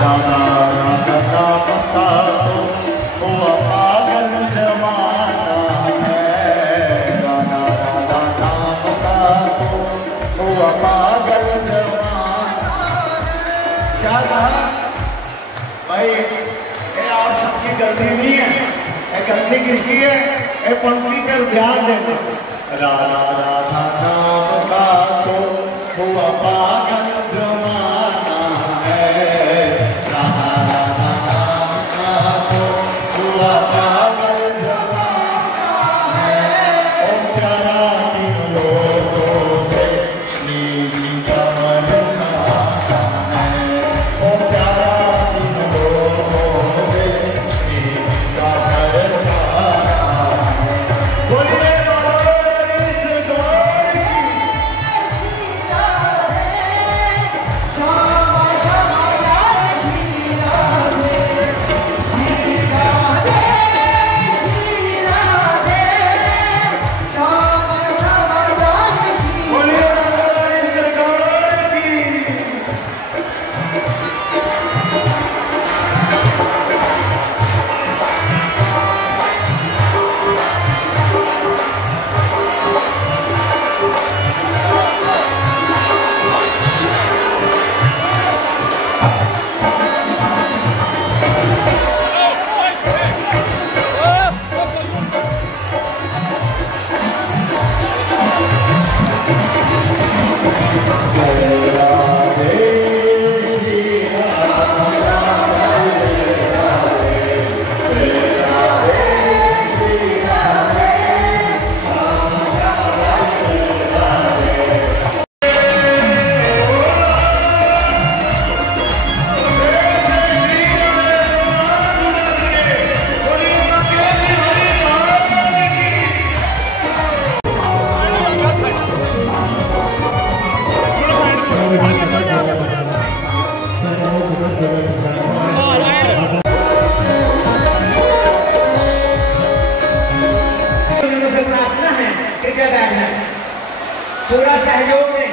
राधा राधा नाम का तो हुआ पागल जमाना है, राधा राधा नाम का तो हुआ पागल जमाना। क्या कहा भाई? ये आप सबकी गलती नहीं है, ये गलती किसकी है? ये पंक्ति पर ध्यान देना। राधा राधा नाम का तो हुआ पागल जमाना है, राधा राधा नाम का तो हुआ पागल जमाना है। ओ प्यारा तीन लोगों से श्री जी का बरसाना है, ओ प्यारा तीन लोगों से श्री जी का बरसाना है। बोलिए पूरा सहयोग में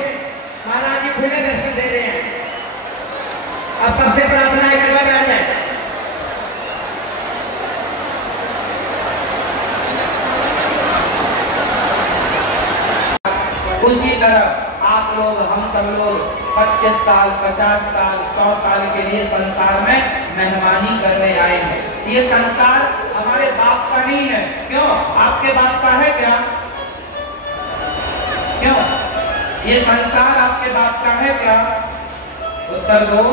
महाराज जी खुले दर्शन दे रहे हैं। अब सबसे प्रार्थना है, कृपया बैठ जाए। उसी तरह आप लोग, हम सब लोग 25 साल 50 साल 100 साल के लिए संसार में मेहमानी करने आए हैं। ये संसार हमारे बाप का नहीं है। क्यों? आपके बाप का है क्या? क्यों? ये संसार आपके बाप का है क्या? उत्तर दो।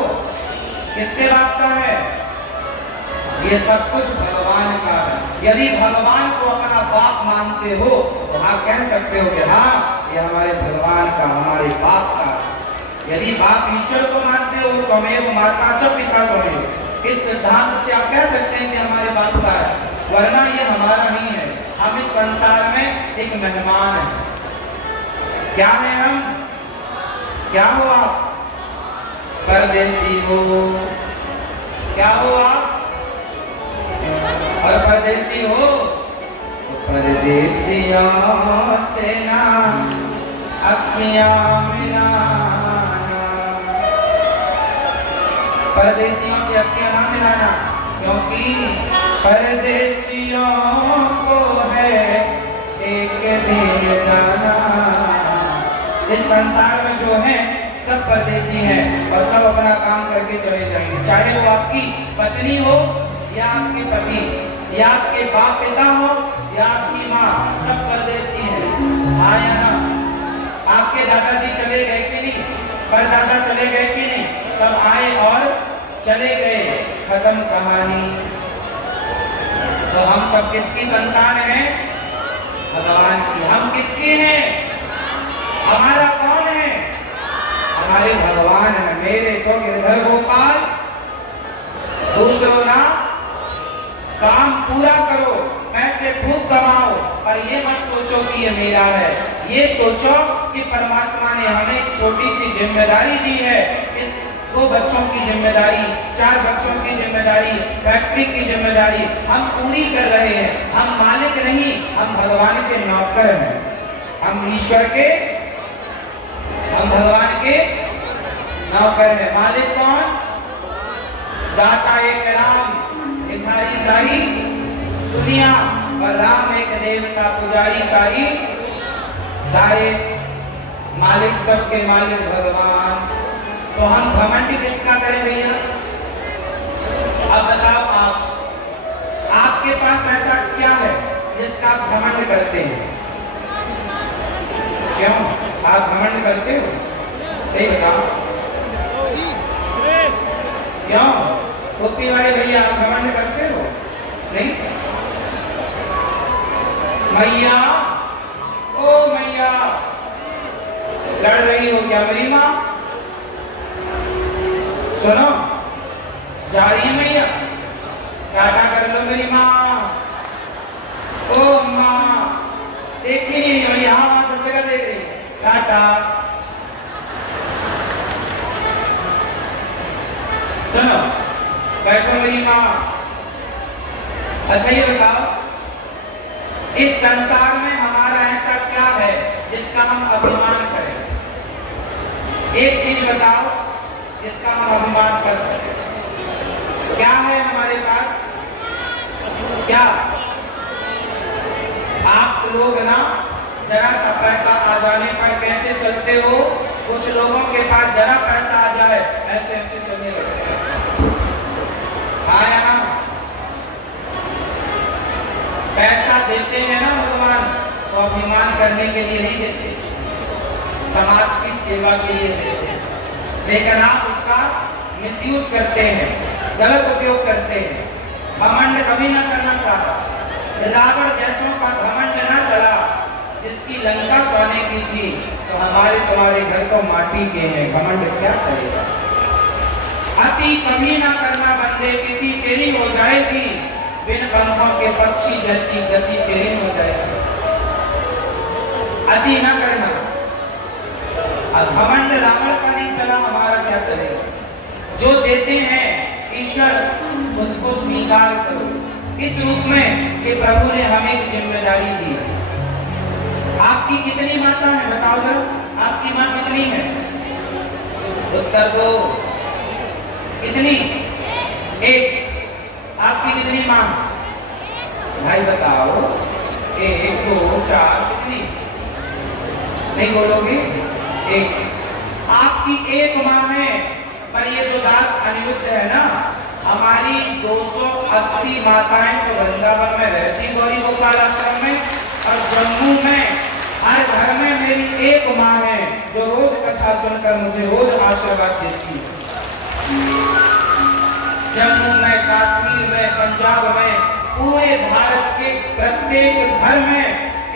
किसके बाप का है? ये सब कुछ भगवान का है। यदि भगवान को अपना बाप मानते हो तो हाँ कह सकते हो कि हाँ ये हमारे भगवान का, हमारे बाप का। यदि बाप ईश्वर को मानते हो तो तमेव माता च पिता तमेव, इस सिद्धांत से आप कह सकते हैं कि हमारे बाप का है, वरना ये हमारा नहीं है। हम इस संसार में एक मेहमान है। क्या है हम? क्या हो आप? परदेसी हो। क्या हो आप? और परदेसी हो तो परदेसियों से ना अखियां मिलाना, परदेसियों से अखियां ना मिलाना, क्योंकि परदेसियों को है एक दिन जाना। इस संसार में जो है सब परदेसी हैं और सब अपना काम करके चले जाएंगे, चाहे वो आपकी पत्नी हो या आपके पति या आपके बाप पिता हो या आपकी माँ, सब परदेसी हैं। हाँ या ना? आपके दादाजी चले गए कि नहीं? परदादा चले गए कि नहीं? सब आए और चले गए, खत्म कहानी। तो हम सब किसकी संतान हैं? भगवान की। हम किसके हैं? हमारा कौन है? हमारे भगवान है। मेरे तो गिरधर गोपाल, दूसरों ना काम पूरा करो, पैसे खूब कमाओ, पर ये मत सोचो कि ये मेरा है। ये सोचो कि परमात्मा ने हमें एक छोटी सी जिम्मेदारी दी है। इस 2 बच्चों की जिम्मेदारी, 4 बच्चों की जिम्मेदारी, फैक्ट्री की जिम्मेदारी हम पूरी कर रहे हैं। हम मालिक नहीं, हम भगवान के नौकर हैं। हम ईश्वर के, हम भगवान के नौकर हैं। मालिक कौन? दाता एक राम भिखारी सारी दुनिया, और राम एक देवता पुजारी सारी, सारे मालिक सबके मालिक भगवान। तो हम घमंड किसका करें भैया? अब बताओ आपके पास ऐसा क्या है जिसका आप घमंड करते हैं? क्यों आप घमंड करते हो? सही बताओ, क्यों? टोपी वाले भैया आप घमंड करते हो? नहीं? मैया, ओ मैया, लड़ रही हो क्या मेरी माँ? सुनो, जा रही है मैया, टाटा कर लो मेरी माँ। ओ माँ, देख ही नहीं रही, यहाँ वहाँ सब जगह देख रही, टाटा। सुनो, बैठो मेरी माँ। अच्छा ये बताओ, इस संसार में हमारा ऐसा क्या है जिसका हम अभिमान करें? एक चीज बताओ जिसका हम अभिमान कर सके। क्या है हमारे पास? क्या? आप लोग ना जरा सा पैसा आ जाने पर कैसे चलते हो? कुछ लोगों के पास जरा पैसा आ जाए ऐसे ऐसे चलने लगते हैं। आया ना? पैसा देते हैं ना भगवान, तो अभिमान करने के लिए नहीं देते, समाज की सेवा के लिए देते हैं। लेकिन आप उसका मिसयूज करते हैं, गलत उपयोग करते हैं। घमंड कभी ना करना साथा। रावण जैसों का घमंड ना चला, जिसकी लंका सोने की थी, तो हमारे तुम्हारे घर को माटी के हैं, घमंड क्या चलेगा? अति कभी ना करना बंदे, किसी तेरी हो जाएगी, बिन पंखों के पक्षी जैसी गति तेरी हो जाएगी। अति ना करना। घमंड रावण का नहीं चला, हमारा क्या चलेगा? जो देते हैं ईश्वर, उसको स्वीकार करो इस रूप में कि प्रभु ने हमें एक जिम्मेदारी दी है। आपकी कितनी माता है बताओ जरा, आपकी माँ कितनी है? उत्तर दो। कितनी? एक। आपकी कितनी माँ? भाई बताओ, 1 2 4 कितनी? नहीं बोलोगे? एक। आपकी एक माँ है, पर ये जो दास अनिरुद्ध है ना, हमारी 280 माताएं तो वृंदावन में रहती गौरी गोपाल आश्रम में, और जम्मू में हर घर में मेरी एक माँ है जो रोज कथा सुनकर मुझे रोज आशीर्वाद देती है। जम्मू में, कश्मीर में, पंजाब में, पूरे भारत के प्रत्येक घर में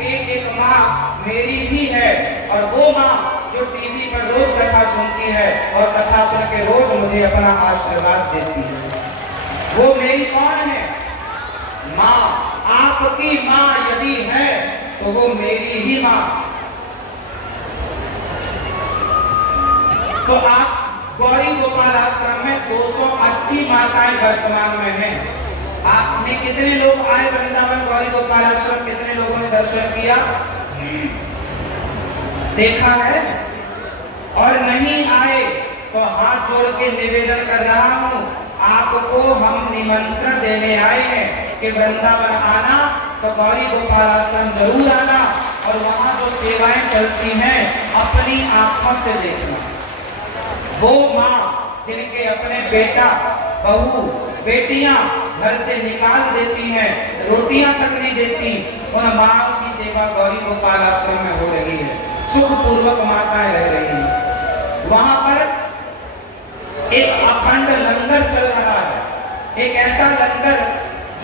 एक एक माँ मेरी भी है, और वो माँ जो टीवी पर रोज कथा सुनती है और कथा सुन के रोज मुझे अपना आशीर्वाद देती है। वो मेरी कौन है? माँ। आपकी माँ यदि है तो वो मेरी ही माँ। तो आप गौरी गोपाल आश्रम में 280 माताएं वर्तमान में हैं। आपने कितने लोग आए वृंदावन गौरी गोपाल आश्रम? कितने लोगों ने दर्शन किया? देखा है? और नहीं आए तो हाथ जोड़ के निवेदन कर रहा हूँ, आपको हम निमंत्रण देने आए हैं कि वृंदावन आना तो गौरी गोपाल आश्रम जरूर आना, और वहाँ जो सेवाएं चलती हैं अपनी आंखों से देखना। वो माँ जिनके अपने बेटा, बहू, बेटियां घर से निकाल देती हैं, रोटियां तक नहीं देती, उन माँ की सेवा गौरी गोपाल आश्रम में हो रही है। सुख पूर्वक माताएं रह रही हैं। वहां पर एक अखंड लंगर चल रहा है, एक ऐसा लंगर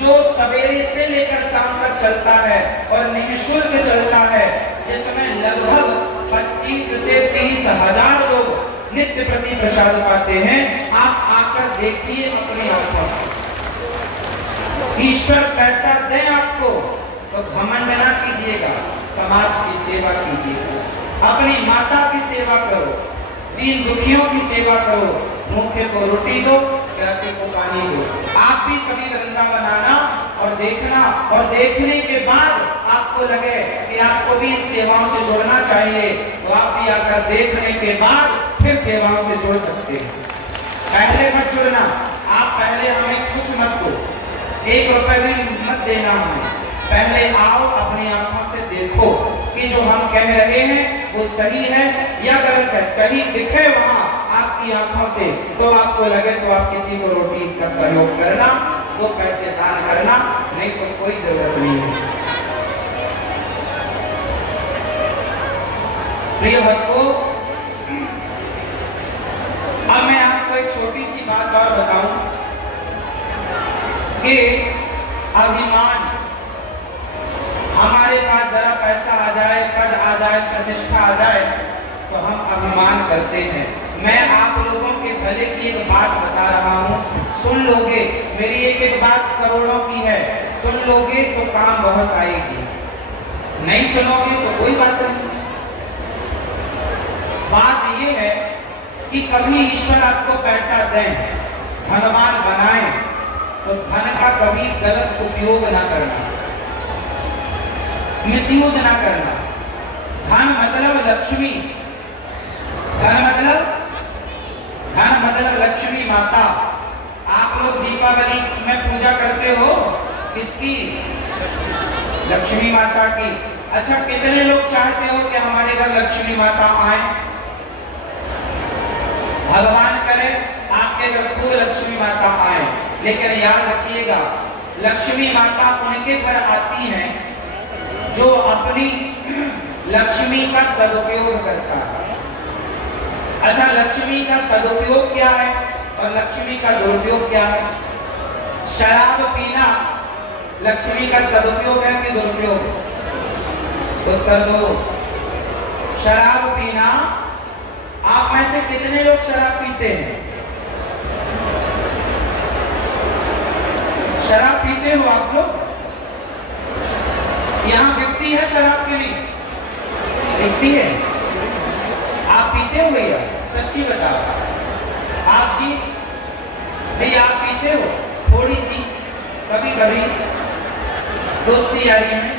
जो सवेरे से लेकर शाम तक चलता है और निःशुल्क चलता है, जिसमें लगभग 25 से 30 हजार लोग नित्य प्रति प्रसाद पाते हैं। आप आकर देखिए अपनी आंखों से। ईश्वर पैसा दे आपको तो घमंड ना कीजिएगा, समाज की सेवा कीजिएगा, अपनी माता की सेवा करो, दीन दुखियों की सेवा करो, भूखे को रोटी दो, प्यासे को पानी दो। आप भी कभी वृंदावन आना और देखना, और देखने के बाद आपको लगे कि आपको भी इन सेवाओं से जुड़ना चाहिए, तो आप भी आकर देखने के बाद फिर सेवाओं से जुड़ सकते हैं। पहले मत जुड़ना, आप पहले हमें कुछ मत दो, 1 रुपए भी मत देना हमें, पहले आओ अपनी आंखों से देखो कि जो हम कह रहे हैं वो सही है या गलत है। सही दिखे वहां आपकी आंखों से तो आपको लगे तो आप किसी को रोटी का सहयोग करना, 2 पैसे दान करना, नहीं तो कोई जरूरत नहीं है। प्रिय भक्तों, अब मैं आपको एक छोटी सी बात और बताऊं कि अभिमान, हमारे पास जरा पैसा आ जाए, पद आ जाए, प्रतिष्ठा आ जाए तो हम अभिमान करते हैं। मैं आप लोगों के भले की एक बात बता रहा हूं, सुन लोगे, मेरी एक बात करोड़ों की है, सुन लोगे तो काम बहुत आएगी, नहीं सुनोगे तो कोई बात नहीं। बात ये है कि कभी ईश्वर आपको पैसा दें, धनवान बनाए, तो धन का कभी गलत उपयोग ना करना, मिसयूज ना करना। धन मतलब लक्ष्मी, धन मतलब लक्ष्मी माता। आप लोग दीपावली में पूजा करते हो किसकी? लक्ष्मी माता की। अच्छा, कितने लोग चाहते हो कि हमारे घर लक्ष्मी माता आए? भगवान करे आपके घर खूब लक्ष्मी माता आए, लेकिन याद रखिएगा लक्ष्मी माता उनके घर आती हैं जो अपनी लक्ष्मी का सदुपयोग करता है। अच्छा, लक्ष्मी का सदुपयोग क्या है और लक्ष्मी का दुरुपयोग क्या है? शराब पीना लक्ष्मी का सदुपयोग है कि दुरुपयोग? उत्तर दो। शराब पीना, आप में से कितने लोग शराब पीते हैं? शराब पीते हो आप लोग? यहाँ बिकती है शराब के लिए? बिकती है? आप पीते हो भैया? सच्ची बताओ। आप जी भैया आप पीते हो? थोड़ी सी, कभी कभी दोस्ती यारी में,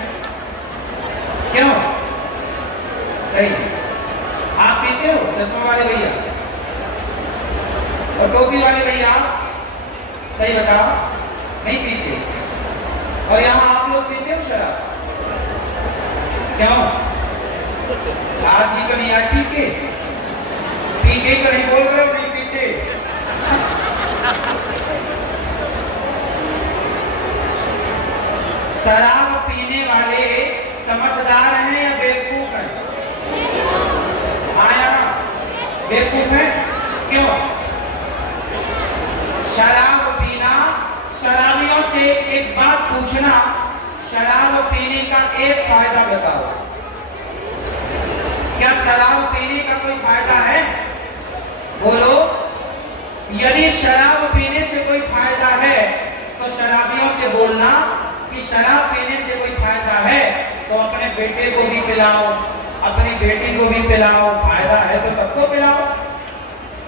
क्यों? सही, आप पीते हो? चश्मा वाले भैया और टोपी वाले भैया सही बताओ, नहीं पीते। और यहाँ आप लोग पीते हो शराब? क्यों? आज ही तो नहीं आए पी के तो नहीं बोल रहे हो नहीं पीते। शराब पीने वाले समझदार हैं या बेवकूफ हैं? आया बेवकूफ है? क्यों? शराब पीना, शराबियों से एक बात पूछना, शराब पीने का एक फायदा बताओ। क्या शराब पीने का कोई फायदा है? बोलो। यदि शराब पीने से कोई फायदा है तो शराबियों से बोलना कि शराब पीने से कोई फायदा है तो अपने बेटे को भी पिलाओ, अपनी बेटी को भी पिलाओ, फायदा है तो सबको पिलाओ,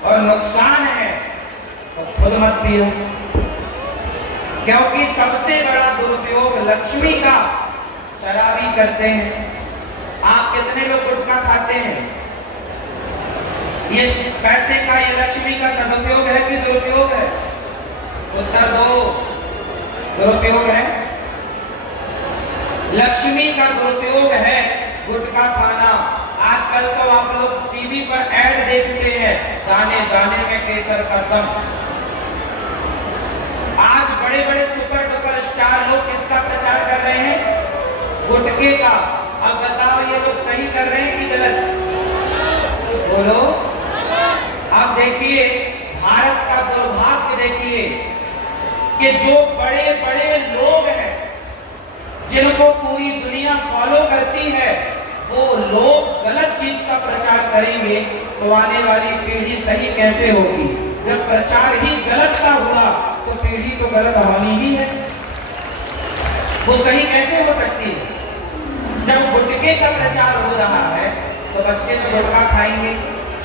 और नुकसान है तो खुद मत पियो। क्योंकि सबसे बड़ा दुरुपयोग लक्ष्मी का शराबी करते हैं। आप कितने लोग गुटखा खाते हैं? ये पैसे का, ये लक्ष्मी का सदुपयोग है कि दुरुपयोग है? उत्तर दो। दुरुपयोग है। लक्ष्मी का दुरुपयोग है गुटखा खाना। आजकल तो आप लोग टीवी पर ऐड देखते हैं, दाने दाने में केसर का दम। आज बड़े बड़े सुपर डुपर स्टार लोग किसका प्रचार कर रहे हैं? गुटखे का। अब बताओ ये लोग सही कर रहे हैं कि गलत? बोलो। अब देखिए भारत का दुर्भाग्य देखिए कि जो बड़े बड़े लोग हैं जिनको पूरी दुनिया फॉलो करती है, वो लोग गलत चीज का प्रचार करेंगे तो आने वाली पीढ़ी सही कैसे होगी? जब प्रचार ही गलत का हुआ तो पीढ़ी तो गलत होनी ही है, वो सही कैसे हो सकती है? जब गुटखे का प्रचार हो रहा है तो बच्चे तो गुटखा खाएंगे,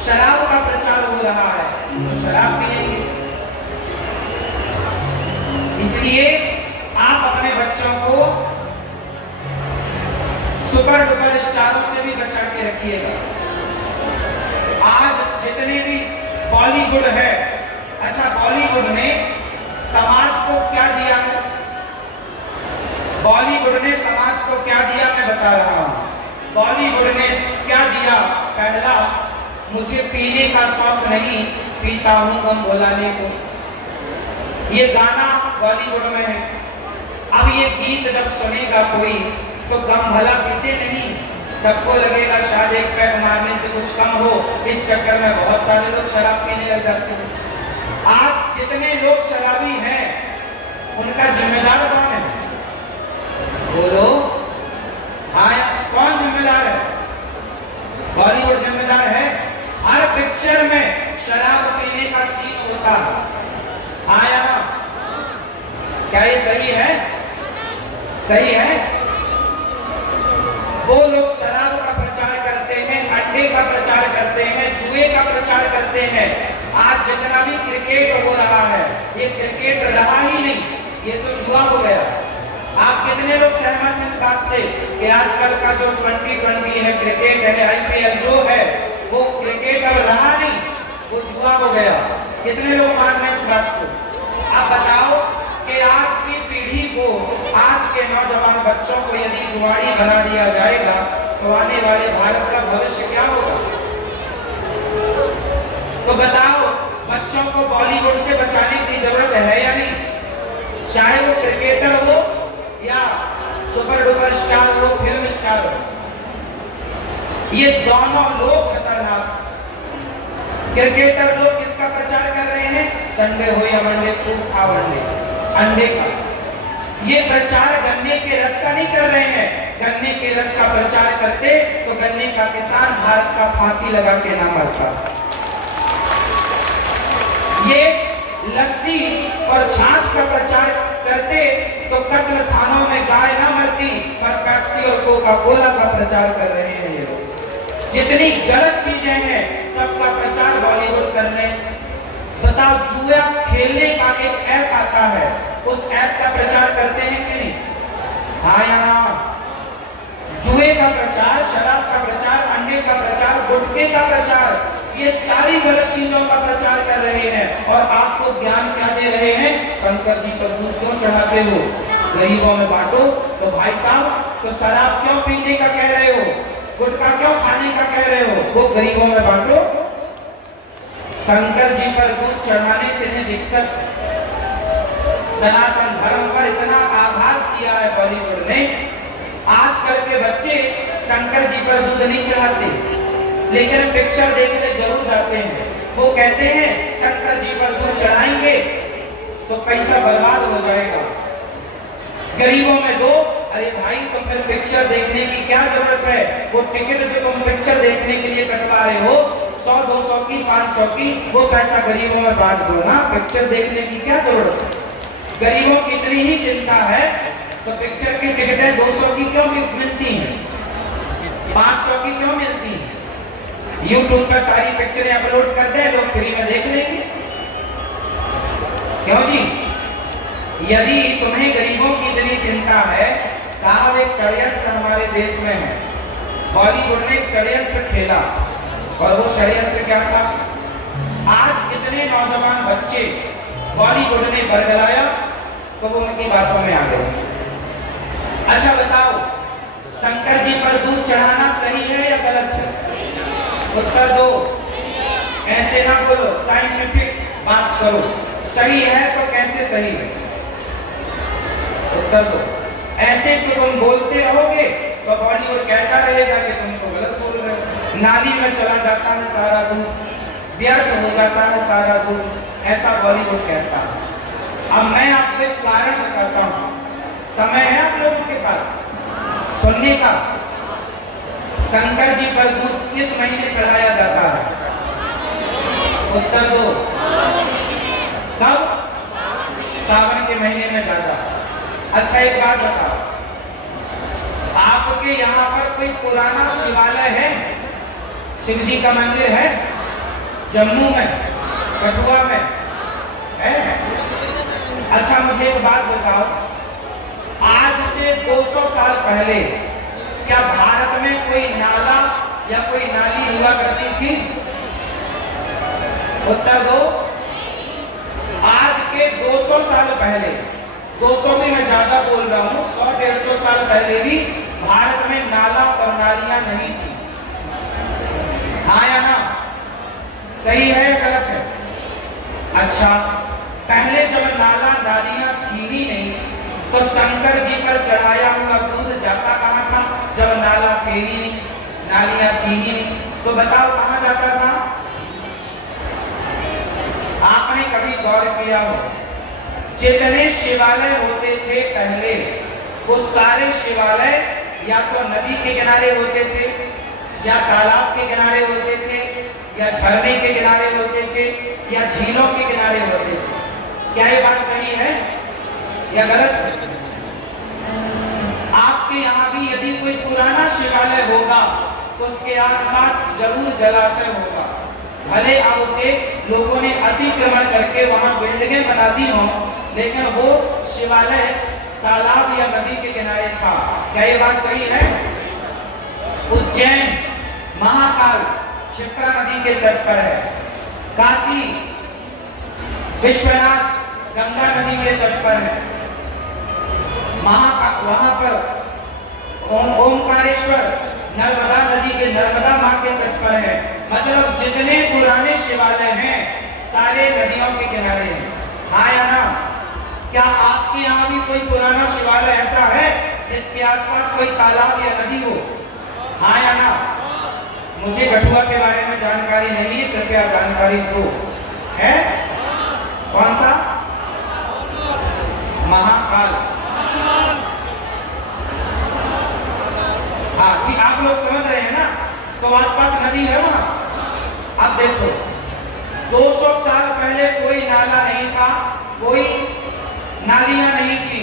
शराब का प्रचार हो रहा है तो शराब पिएंगे। इसलिए आप अपने बच्चों को सुपर डुपर स्टारों से भी बचा के रखिएगा। आज जितने भी बॉलीवुड है, अच्छा बॉलीवुड में समाज को क्या दिया है? बॉलीवुड ने समाज को क्या दिया मैं बता रहा हूं। बॉलीवुड ने क्या दिया? पहला, मुझे पीने का शौक नहीं, पीता हूं गम भुलाने को। ये गाना बॉलीवुड में है। अब ये गीत जब सुनेगा कोई तो गम भला किसे नहीं, सबको लगेगा शायद एक पैक मारने से कुछ कम हो। इस चक्कर में बहुत सारे लोग शराब पीने लग जाते हैं। आज जितने लोग शराबी हैं उनका जिम्मेदार कौन है? बोलो, हाँ, कौन जिम्मेदार है? बॉलीवुड जिम्मेदार है। हर पिक्चर में शराब पीने का सीन होता है, हाँ या ना? क्या ये सही है? सही है। वो लोग शराब का प्रचार करते हैं, अंडे का प्रचार करते हैं, जुए का प्रचार करते हैं। आज जितना भी क्रिकेट हो रहा है, ये क्रिकेट रहा ही नहीं, ये तो जुआ हो गया। आप कितने लोग सहमत हैं इस बात से कि आजकल का जो 2020 है, क्रिकेट है, IPL जो है, वो क्रिकेट अब रहा नहीं, वो जुआ हो गया। कितने लोग मान रहे हैं इस बात को? आप बताओ कि आज की पीढ़ी को, आज के नौजवान बच्चों को यदि जुआड़ी बना दिया जाएगा तो आने वाले भारत का भविष्य क्या होगा? तो बताओ, बच्चों को बॉलीवुड से बचाने की जरूरत है या नहीं? चाहे वो क्रिकेटर हो या सुपर डुपर स्टार हो, फिल्म स्टार हो, ये दोनों लोग खतरनाक। क्रिकेटर लोग किसका प्रचार कर रहे हैं? संडे हो या मंडे, खूब खा वनडे, अंडे का। ये प्रचार गन्ने के रस का नहीं कर रहे हैं। गन्ने के रस का प्रचार करते तो गन्ने का किसान भारत का फांसी लगा के ना मरता। ये लस्सी और छाछ का प्रचार करते तो कत्ल खानों में गाय ना मरती, पर पेप्सी और कोका कोला का प्रचार कर रहे हैं ये लोग। जितनी गलत चीजें हैं सबका प्रचार बॉलीवुड करने। बताओ, जुआ खेलने का एक ऐप आता है, उस ऐप का प्रचार करते हैं कि नहीं? हाँ या ना? जुए का प्रचार, शराब का प्रचार, अंडे का प्रचार, गुटखे का प्रचार, ये सारी गलत चीजों का प्रचार कर रहे हैं। और आपको ज्ञान क्या दे रहे हैं? शंकर जी पर दूध क्यों चढ़ाते हो? गरीबों में बांटो। तो भाई साहब, तो शराब क्यों पीने का कह रहे हो? गुटखा क्यों खाने का कह रहे हो? वो गरीबों में बांटो। शंकर जी पर दूध चढ़ाने से नहीं दिक्कत। सनातन धर्म पर इतना आघात किया है बॉलीवुड ने। आजकल के बच्चे शंकर जी पर दूध नहीं चढ़ाते, लेकिन पिक्चर देखने जरूर जाते हैं। वो कहते हैं शंकर जी पर दूध चढ़ाएंगे तो पैसा बर्बाद हो जाएगा, गरीबों में दो। अरे भाई, तुम फिर पिक्चर देखने की क्या जरूरत है? वो टिकट जो तुम पिक्चर देखने के लिए कटवा रहे हो, 100, 200 की, 500 की, वो पैसा गरीबों में बांट दो ना। पिक्चर देखने की क्या जरूरत है? गरीबों की इतनी ही चिंता है तो पिक्चर की टिकटें 200 की क्यों मिलती हैं, 500 की क्यों मिलती हैं? YouTube पर सारी पिक्चरें अपलोड कर दे, लोग फ्री में देख लेंगे। क्यों जी? यदि तुम्हें गरीबों की इतनी चिंता है, साहब, एक षड्यंत्र हमारे देश में है। बॉलीवुड ने एक षड्यंत्र खेला, और वो षड्यंत्र क्या था? आज कितने नौजवान बच्चे बॉलीवुड ने बरगलाया तो वो उनकी बातों में आ गए। अच्छा बताओ, शंकर जी पर दूध चढ़ाना सही है या गलत है? उत्तर दो, ऐसे ना बोलो, साइंटिफिक बात करो। सही है तो कैसे सही है? उत्तर दो। ऐसे तो तुम बोलते रहोगे तो बॉलीवुड कहता रहेगा कि तुम तो गलत बोल रहे हो। नाली में चला जाता है सारा दूध, व्यर्थ हो जाता है सारा दूध, ऐसा बॉलीवुड कहता है। अब मैं आपको एक कारण बताता हूँ, समय है आप लोगों के पास सुनने का। शंकर जी पर दूध किस महीने चढ़ाया जाता है? उत्तर दो। कब? सावन के महीने में ज्यादा। अच्छा, एक बात बताओ, आपके यहाँ पर कोई पुराना शिवालय है? शिव जी का मंदिर है? जम्मू में, कठुआ में है? अच्छा, मुझे एक बात बताओ, आज से 200 साल पहले क्या भारत में कोई नाला या कोई नाली हुआ करती थी? उत्तर दो। आज के 200 साल पहले, 200 में मैं ज्यादा बोल रहा हूँ, 100-150 साल पहले भी भारत में नाला और नालियां नहीं थी। हाँ या ना? सही है या गलत है? अच्छा, पहले जब नाला नालियां थी ही नहीं तो शंकर जी पर चढ़ाया हुआ दूध जाता कहाँ था? जब नाला थे ही नहीं, नालियां थी ही नहीं, तो बताओ कहाँ जाता था? आपने कभी गौर किया हो, जितने शिवालय होते थे पहले, वो सारे शिवालय या तो नदी के किनारे होते थे, या तालाब के किनारे होते थे, या झरने के किनारे होते थे, या झीलों के किनारे होते थे। क्या ये बात सही है या गलत है? आपके यहाँ भी यदि कोई पुराना शिवालय होगा तो उसके आसपास जरूर जलाशय होगा, भले अब उसे लोगों ने अतिक्रमण करके वहां बिल्डिंगें बना दी हो, लेकिन वो शिवालय तालाब या नदी के किनारे था। क्या ये बात सही है? उज्जैन महाकाल क्षिप्रा नदी के तट पर है, काशी विश्वनाथ गंगा नदी के तट पर है, वहां पर ओमकारेश्वर नर्मदा नदी के नर्मदा मां के तट पर है। मतलब जितने पुराने शिवालय हैं सारे नदियों के किनारे हैं। हाँ या ना? क्या आपके यहाँ भी कोई पुराना शिवालय ऐसा है जिसके आसपास कोई तालाब या नदी हो? हाँ या ना? मुझे गढ़ुआ के बारे में जानकारी नहीं है, कृपया जानकारी दो। है कौन सा? महाकाल। हाँ ठीक, आप लोग समझ रहे हैं ना? तो आसपास नदी है वहां। अब देखो, 200 साल पहले कोई नाला नहीं था, कोई नालियां नहीं थी।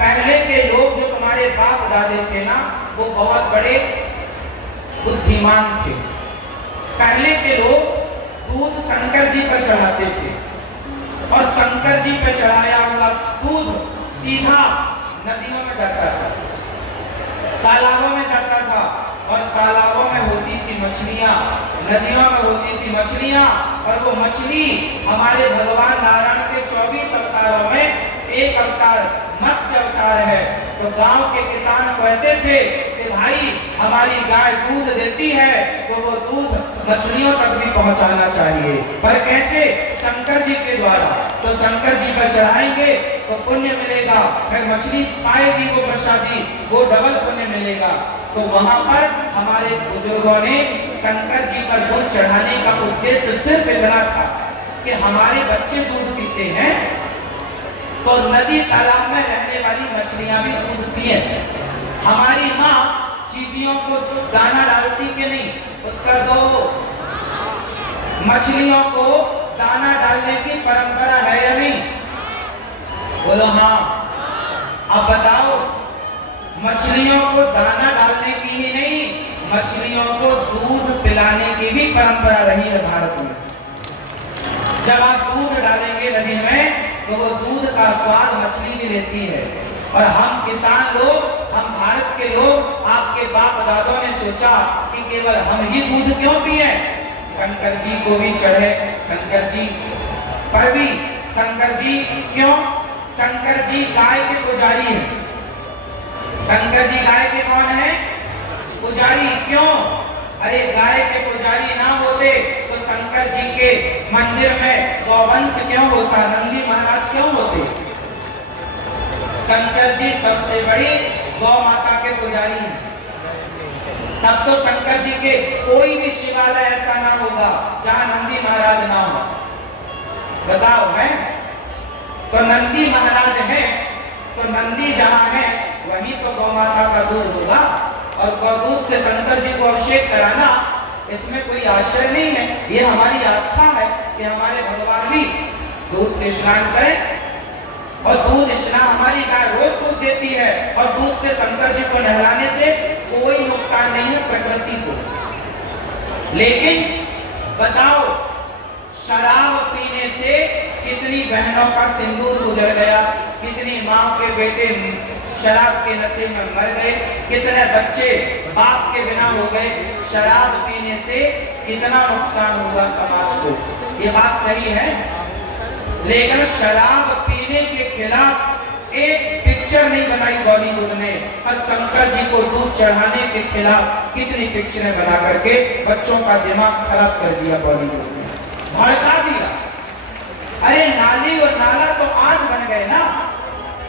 पहले के लोग जो तुम्हारे बाप दादे थे ना, वो बहुत बड़े बुद्धिमान थे। पहले के लोग दूध शंकर जी पर चढ़ाते थे और शंकर जी पर चढ़ाया हुआ दूध सीधा नदियों में जाता था, तालाबों में जाता था, और तालाबों में होती थी मछलियां, नदियों में होती थी मछलियां, और वो मछली हमारे भगवान नारायण के 24 अवतारों में एक अवतार मत्स्य अवतार है। तो गांव के किसान कहते थे कि भाई हमारी गाय दूध देती है तो वो दूध मछलियों तक भी पहुंचाना चाहिए, पर कैसे? शंकर जी के द्वारा। तो शंकर जी पर चढ़ाएंगे तो पुण्य मिलेगा, फिर मछली पाएगी वो प्रसादी, वो डबल पुण्य मिलेगा। तो वहां पर हमारे बुजुर्गों ने शंकर जी पर दूध चढ़ाने का उद्देश्य सिर्फ इतना था कि हमारे बच्चे दूध पीते हैं तो नदी तालाब में रहने वाली मछलियां भी दूध पिए। हमारी माँ चींटियों को दाना डालती कि नहीं? उत्तर दो। मछलियों को दाना डालने की परंपरा है या नहीं? बोलो हाँ। अब बताओ, मछलियों को दाना डालने की ही नहीं, मछलियों को दूध पिलाने की भी परंपरा रही है भारत में। जब आप दूध डालेंगे नदी में तो वो दूध का स्वाद मछली भी लेती है। और हम किसान लोग, हम भारत के लोग, आपके बाप दादों ने सोचा कि केवल हम ही दूध क्यों पिए, शंकर जी को भी चढ़े। शंकर जी पर भी, शंकर जी क्यों? शंकर जी गाय के पुजारी हैं। शंकर जी गाय के कौन है? पुजारी। क्यों? अरे गाय के पुजारी ना होते तो शंकर जी के मंदिर में गौवंश क्यों होता? नंदी महाराज क्यों होते? शंकर जी सबसे बड़ी गौ माता के पुजारी हैं। तब तो शंकर जी के कोई भी शिवालय ऐसा ना होगा जहां नंदी महाराज ना हो। बताओ है? तो नंदी महाराज है तो नंदी जहां है वहीं तो गौ माता का दूध होगा, और गौदूत से शंकर जी को अभिषेक कराना इसमें कोई आश्चर्य नहीं है। ये हमारी आस्था है कि हमारे भगवान भी दूध से स्नान करें, और दूध स्नान, हमारी गाय रोज दूध देती है और दूध से शंकर जी को नहलाने से कोई नुकसान नहीं है प्रकृति को। लेकिन बताओ, शराब पीने से कितनी बहनों का सिंदूर उजड़ गया, कितनी माँ के बेटे शराब के नशे में मर गए, कितने बच्चे बाप के बिना हो गए। शराब पीने से कितना नुकसान हुआ समाज को, ये बात सही है। लेकिन शराब पीने पीने के खिलाफ एक पिक्चर नहीं बनाई बॉलीवुड ने, और शंकर जी को दूध चढ़ाने के खिलाफ कितनी पिक्चरें बना करके बच्चों का दिमाग खराब कर दिया बॉलीवुड ने, भड़का दिया। अरे नाली और नाला तो आज बन गए ना,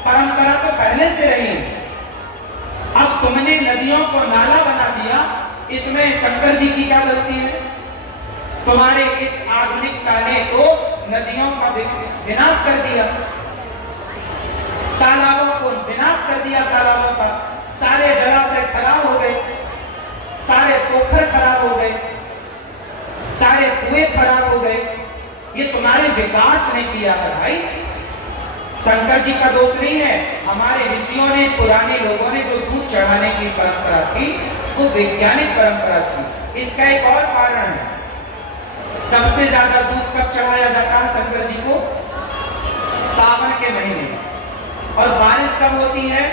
परंपरा तो पहले से रही। अब तुमने नदियों को नाला बना दिया, इसमें शंकर जी की क्या गलती है? तुम्हारे इस आधुनिकता ने तो नदियों का विनाश कर दिया, तालाबों को विनाश कर दिया, तालाबों का सारे जलाशय खराब हो गए, सारे पोखर खराब हो गए, सारे कुएं खराब हो गए। ये तुम्हारे विकास ने किया है भाई, शंकर जी का दोष नहीं है। हमारे ऋषियों ने, पुराने लोगों ने जो दूध चढ़ाने की परंपरा थी वो वैज्ञानिक परंपरा थी। इसका एक और कारण है, सबसे ज्यादा दूध कब चढ़ाया जाता है शंकर जी को? सावन के महीने में। और बारिश कब होती है?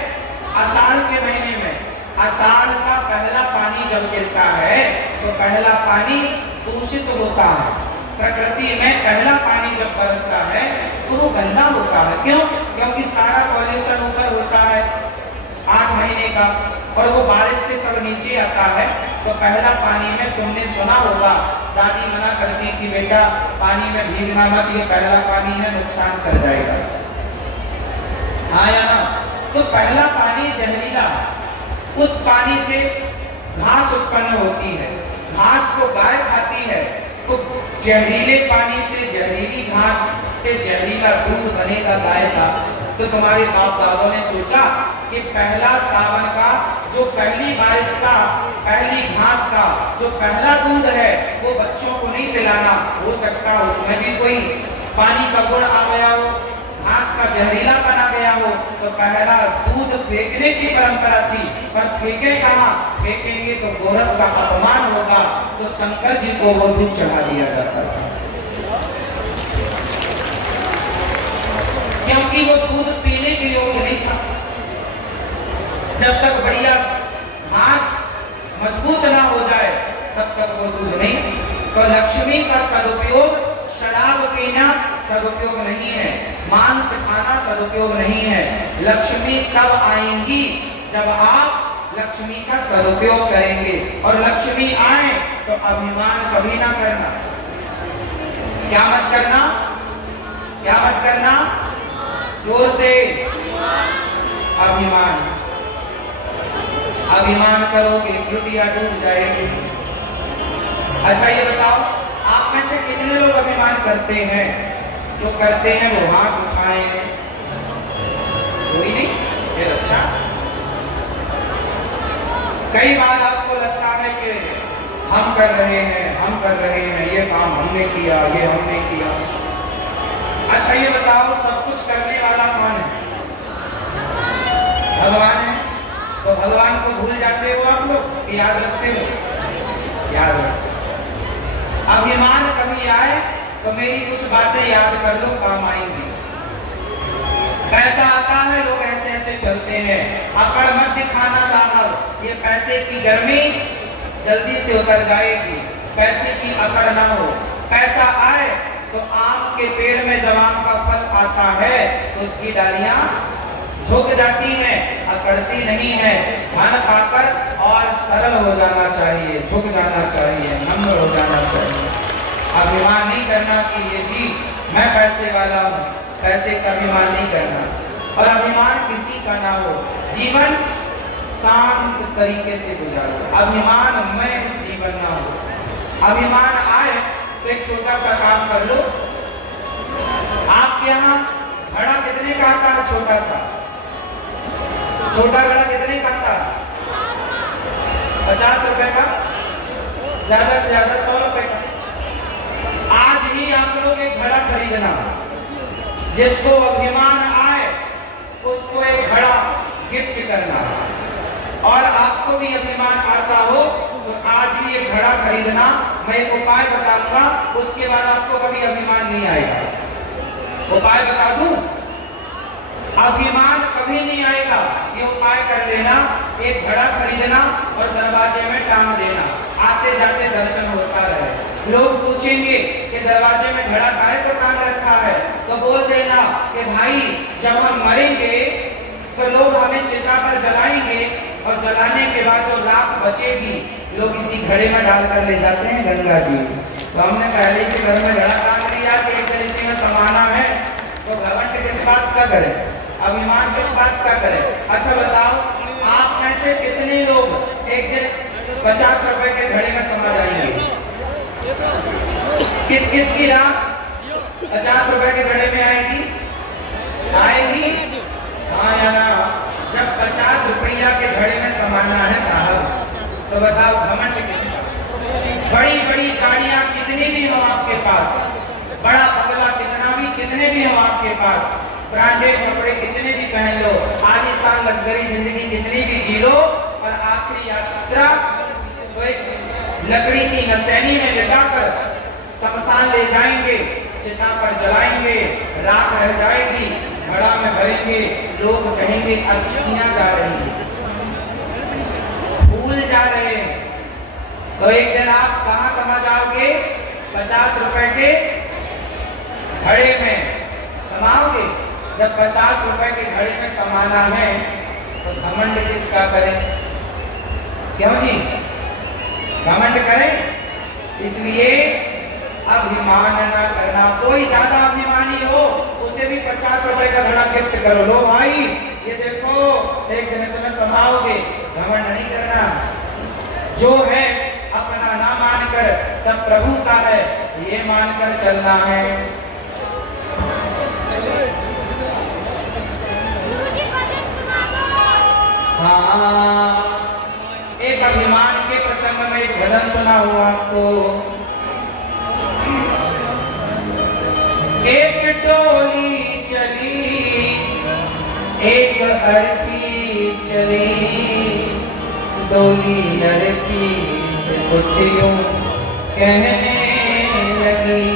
आषाढ़ के महीने में। आषाढ़ का पहला पानी जब गिरता है तो पहला पानी दूषित होता है। प्रकृति में पहला पानी जब बरसता है तो वो गंदा होता है। क्यों? क्योंकि सारा पॉल्यूशन ऊपर होता है 8 महीने का, और वो बारिश से सब नीचे आता है। तो पहला पानी में तुमने सुना होगा, दादी मना करती थी, बेटा पानी में भीगना मत, ये पहला पानी है, नुकसान कर जाएगा। हाँ या ना? तो पहला पानी जहरीला, उस पानी से घास उत्पन्न होती है, घास को गाय खाती है, तो जहरीले पानी से, जहरीली घास से जहरीला दूध बनेगा गाय का। तो तुम्हारे बाप दादों ने सोचा कि पहला सावन का, जो पहली बारिश का, पहली घास का जो पहला दूध है वो बच्चों को नहीं पिलाना। हो सकता उसमें भी कोई पानी का गुण आ गया हो, घास का जहरीलापन आ गया हो, तो पहला दूध फेंकने की परंपरा थी। पर फेंके कहाँ? फेंकेंगे तो गोरस का अपमान होगा, तो शंकर जी को वो दूध चढ़ा दिया जाता था, क्योंकि वो दूध पीने के योग्य नहीं था। जब तक बढ़िया घास मजबूत ना हो जाए तब तक वो दूध नहीं। तो लक्ष्मी का सदुपयोग, शराब पीना सदुपयोग नहीं है, मांस खाना सदुपयोग नहीं है। लक्ष्मी कब आएंगी? जब आप लक्ष्मी का सदुपयोग करेंगे। और लक्ष्मी आए तो अभिमान कभी ना करना। क्या मत करना? क्या मत करना? जोर से, अभिमान। अभिमान करोगे लुटिया डूब जाएगी। अच्छा ये बताओ, आप में से कितने लोग अभिमान करते हैं? जो करते हैं वो हाथ उठाएं। कोई नहीं? फिर अच्छा। कई बार आपको लगता है कि हम कर रहे हैं, हम कर रहे हैं, ये काम हमने किया, ये हमने किया। अच्छा ये बताओ, सब कुछ करने वाला कौन है? भगवान है। तो भगवान को भूल जाते हो आप लोग, याद रखते हो? याद रखते। अभिमान कभी आए तो मेरी कुछ बातें याद कर लो, काम आएंगी। पैसा आता है, लोग ऐसे ऐसे चलते हैं। अकड़ मत दिखाना साहब, ये पैसे की गर्मी जल्दी से उतर जाएगी। पैसे की अकड़ ना हो। पैसा आए तो आम के पेड़ में जब आम का फल आता है तो उसकी डालियां झुक जाती हैं, अकड़ती नहीं है। धन पाकर और सरल हो जाना चाहिए, झुक जाना चाहिए, नम्र हो जाना चाहिए। अभिमान नहीं करना कि ये जी मैं पैसे वाला हूँ, पैसे का अभिमान नहीं करना। और अभिमान किसी का ना हो। जीवन शांत तरीके से गुजारो, अभिमान में जीवन ना हो। अभिमान आए तो एक छोटा सा काम कर लो। आपके यहाँ घड़ा कितने का आता है? छोटा सा, छोटा घड़ा कितने का आता है? 50 रुपए का, ज्यादा से ज्यादा 100 रुपए का। आज ही आप लोग एक घड़ा खरीदना, जिसको अभिमान आए उसको एक घड़ा गिफ्ट करना। और आपको भी अभिमान आता हो तो आज ही एक घड़ा खरीदना। मैं एक उपाय बताऊंगा, उसके बाद आपको कभी अभिमान नहीं आएगा। उपाय बता दूं? अभिमान कभी नहीं आएगा। ये उपाय कर लेना, एक घड़ा खरीदना और दरवाजे में टांग देना, आते जाते दर्शन होता रहे। लोग पूछेंगे कि दरवाजे में घड़ा काहे को टांग रखा है? तो बोल देना कि भाई जब हम मरेंगे तो लोग हमें चिता पर जलाएंगे और जलाने के बाद जो राख बचेगी लोग इसी घड़े में डालकर ले जाते हैं गंगा जी। तो हमने पहले से घर में घड़ा टांग लिया कि एक दिन इसी में समाना है, तो घमंड किस बात का करे, अभिमान किस बात का करे। अच्छा बताओ, आप में से कितने लोग एक दिन 50 रुपए के घड़े में समा जाएंगे? किस किस की राख 50 रुपए के घड़े में आएगी? आएगी? हाँ या ना? जब 50 रुपया के घड़े में समाना है साहब, तो बताओ घमंड किसका? बड़ी बड़ी गाड़ियां कितनी भी हो आपके पास, बड़ा बंगला कितने भी हो आपके पास, ब्रांडेड कपड़े कितने भी पहन लो, आलीशान लग्जरी जिंदगी कितनी भी जी लो, और आखिरी यात्रा तो एक लकड़ी की नसैनी में लिटाकर शमशान ले जाएंगे, चिता पर जलाएंगे, राख रह जाएगी, घड़ा में भरेंगे, लोग कहेंगे अस्थियां जा रही हैं, भूल जा रहे हैं। तो एक दिन आप कहां समा जाओगे? 50 रुपए के घड़े में समाओगे। जब 50 रुपए के घड़े में समाना है तो घमंड किसका करें? क्यों जी घमंड करें? इसलिए अभिमान ना करना। कोई ज्यादा अभिमानी हो उसे भी 50 रुपए का घड़ा गिफ्ट करो, लो भाई ये देखो एक दिन इसमें समाओगे। घमंड नहीं करना। जो है अपना ना मानकर सब प्रभु का है ये मानकर चलना है। हाँ, एक अभिमान के प्रसंग में एक भजन सुना हुआ आपको। एक टोली चली एक अर्थी चली, डोली अर्थी से कुछ यूं कहने लगी,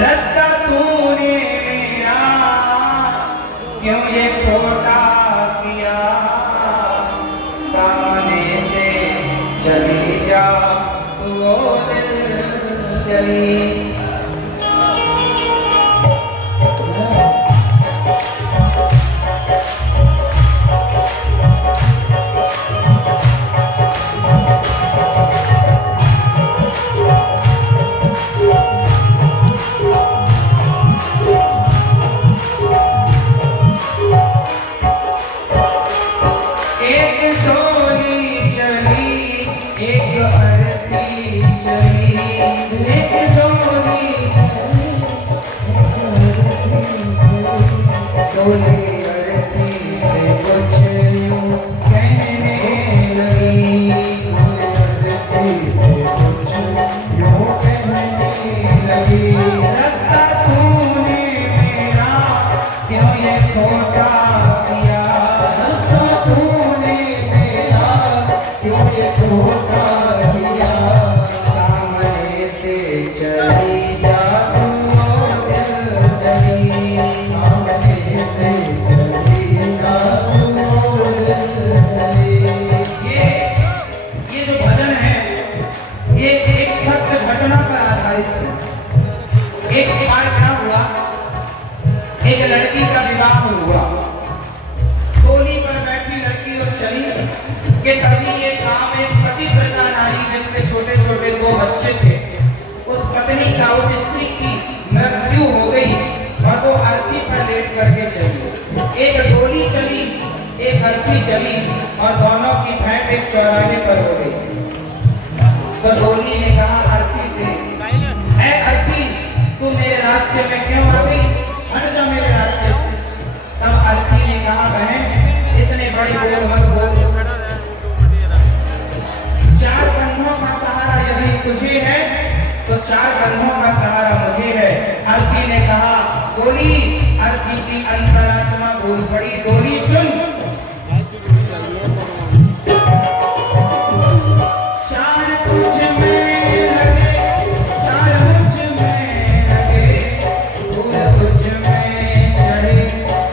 रास्ता तूने मेरा क्यों ये खोटा किया, सामने से चली जा तू ओ दिल चली। एक लड़की का विवाह हुआ, टोली पर बैठी लड़की और चली कि तभी ये काम एक पतिव्रता नारी जिसके छोटे छोटे 2 बच्चे थे, उस पत्नी का उस स्त्री की मृत्यु हो गई और वो अर्थी पर लेट करके चली। एक डोली चली एक अर्थी चली और दोनों की भेंट एक चौराहे पर हो गई। तो डोली ने कहा अर्थी से, ऐ अर्थी तू मेरे रास्ते में क्यों आ गई, हट जा मेरे रास्ते से। तब अर्थी ने कहा बहन इतने बड़े बोल मत बोल, 4 कंधों का सहारा यदि तुझे है तो 4 कंधों का सहारा मुझे है। अर्थी ने कहा डोली, अर्थी की अंतरात्मा बोल पड़ी, डोली सुन, 4 तुझ में लगे 4 मुझ में लगे, फूल तुझ में चढ़े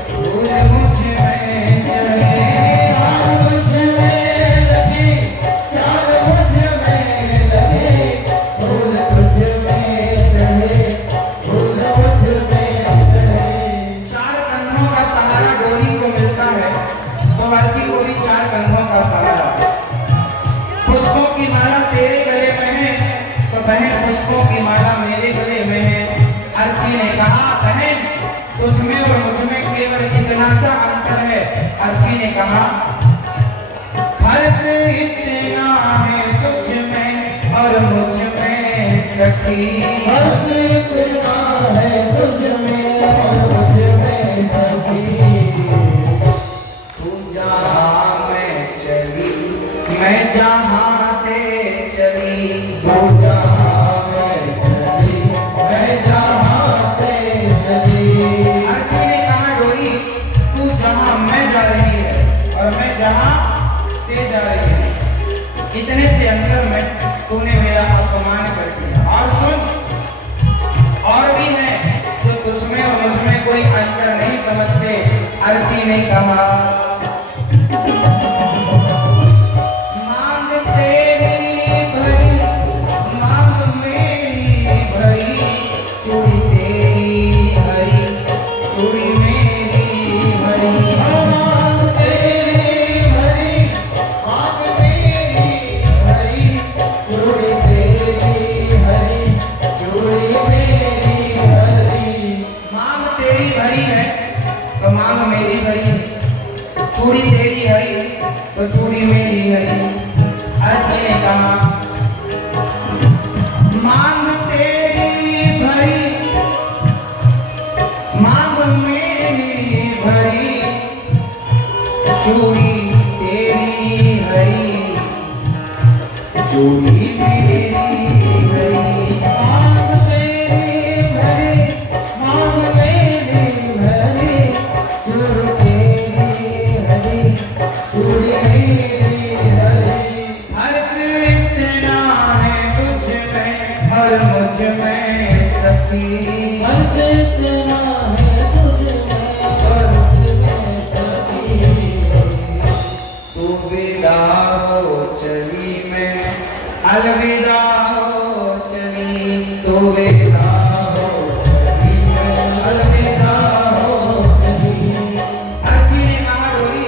फूल मुझ में चढ़े, 4 मुझ में लगे 4 मुझ में लगे, फूल तुझ में चढ़े फूल मुझ में कहा फर्क इतना है तुझ में और मुझ में सखी, फर्क इतना है तुझ में और मुझ में सखी। तू जहाँ मैं चली मैं जहाँ से चली, तू जहाँ मैं चली मैं जहाँ से चली। अर्ची ने कहा डोरी तू जहाँ मैं जा रही है और मैं जहाँ से जा रही है, इतने से अंतर में तूने मेरा अपमान कर दिया। और सुन, और भी है जो तुझ में और मुझ में कोई अंतर नहीं समझते। अर्ची ने कहा मांग तेरी भरी मांग मेरी भरी, चूड़ी तेरी हरी चूड़ी मेरी भरी। मांग तेरी भरी मांग मेरी भरी, चूड़ी तेरी हरी चूड़ी मेरी हरी। मांग तेरी भरी है तो मांग मेरी भरी, चूड़ी तेरी हरी तो चूड़ी मेरी हरी। अर्ची ने कहा मांग तेरी भरी मांग मेरी भरी, चूड़ी तेरी हरी चूड़ी मेरी हरी। मांग तेरी भरी मांग मेरी भरी, चूड़ी तेरी हरी चूड़ी मेरी हरी। फर्क इतना है तुझ में और मुझ में सखी, फर्क इतना है तुझ में और मुझ में सखी। तू विदा हो चली मैं अलविदा हो चली, तू विदा हो चली मैं अलविदा हो चली। अर्ची ने कहा डोरी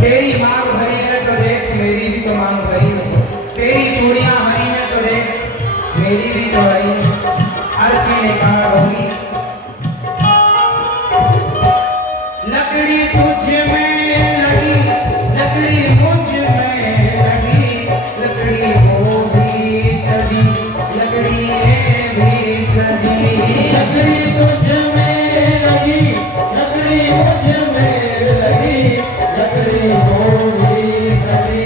तेरी मांग भरी है तो देख मेरी भी तो मांग भरी है, तेरी चूड़ियां हरी है तो देख मेरी भी तो हरी है। अर्ची ने कहा डोरी लकड़ी तुझ में लगी लकड़ी मुझ में लगी, लकड़ी वो भी सजी लकड़ी ये भी सजी। लकड़ी तुझ में लगी लकड़ी मुझ में लगी, लकड़ी वो भी सजी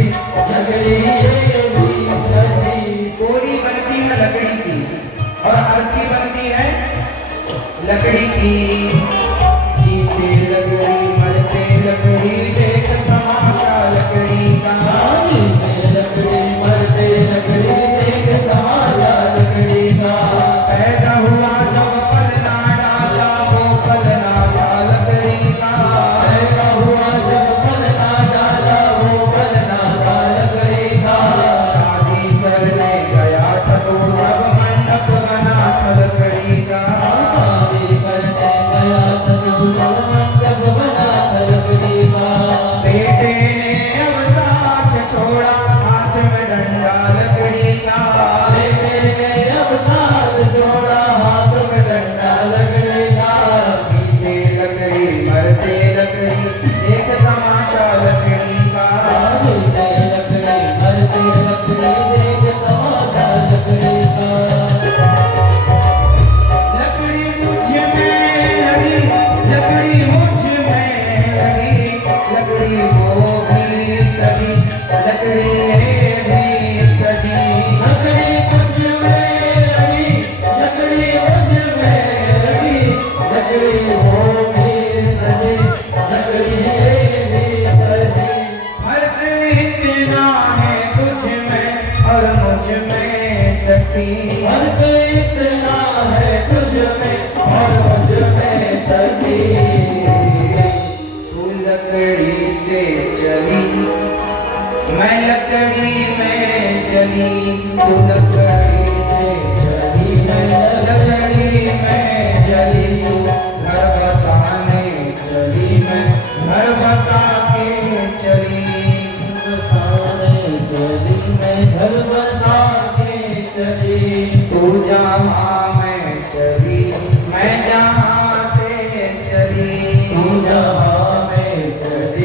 लकड़ी ये भी सजी। गोली बनती है लकड़ी की और अर्ची बनती है लकड़ी की। जीते लकड़ी मरते लकड़ी देख तमाशा लकड़ी का, लकड़ी मरते लकड़ी देख तमाशा लकड़ी का। पैदा हुआ जब पलना डाला वो पलना था लकड़ी का, पैदा हुआ जब पलना डाला वो पलना था लकड़ी का। शादी करने गया था तो जब मंडप बना था लकड़ी का, शादी करने गया था जब मंडप बना था लकड़ी का। बेटे ने अब साथ छोड़ा हाथ में डंडा लकड़ी का, बेटे ने अब साथ जोड़ा हाथ में डंडा लकड़ी का। जीते लकड़ी मरते लकड़ी देख तमाशा लकड़ी का। जीते लकड़ी मरते लकड़ी देख तमाशा लकड़ी का। लकड़ी मुझ में लगी लकड़ी मुझ में लगी, लकड़ी वो भी सजी लकड़ी ये भी सजी। लकड़ी मुझ में लगी लकड़ी मुझ में लगी, लकड़ी वो भी सजी लकड़ी ये भी सजी। फर्क इतना है तुझ में और मुझ में सखी, फर्क इतना है तुझ में और मुझ में सखी। तू लकड़ी से चली मैं लकड़ी में जली, तू लकड़ी से चली मैं लकड़ी में जली। तू घर बसाने चली मैं घर बसा के चली, बसाने चली मैं घर बसा के चली। तू जहाँ मैं चली मैं जहाँ से चली, तू जहाँ मैं चली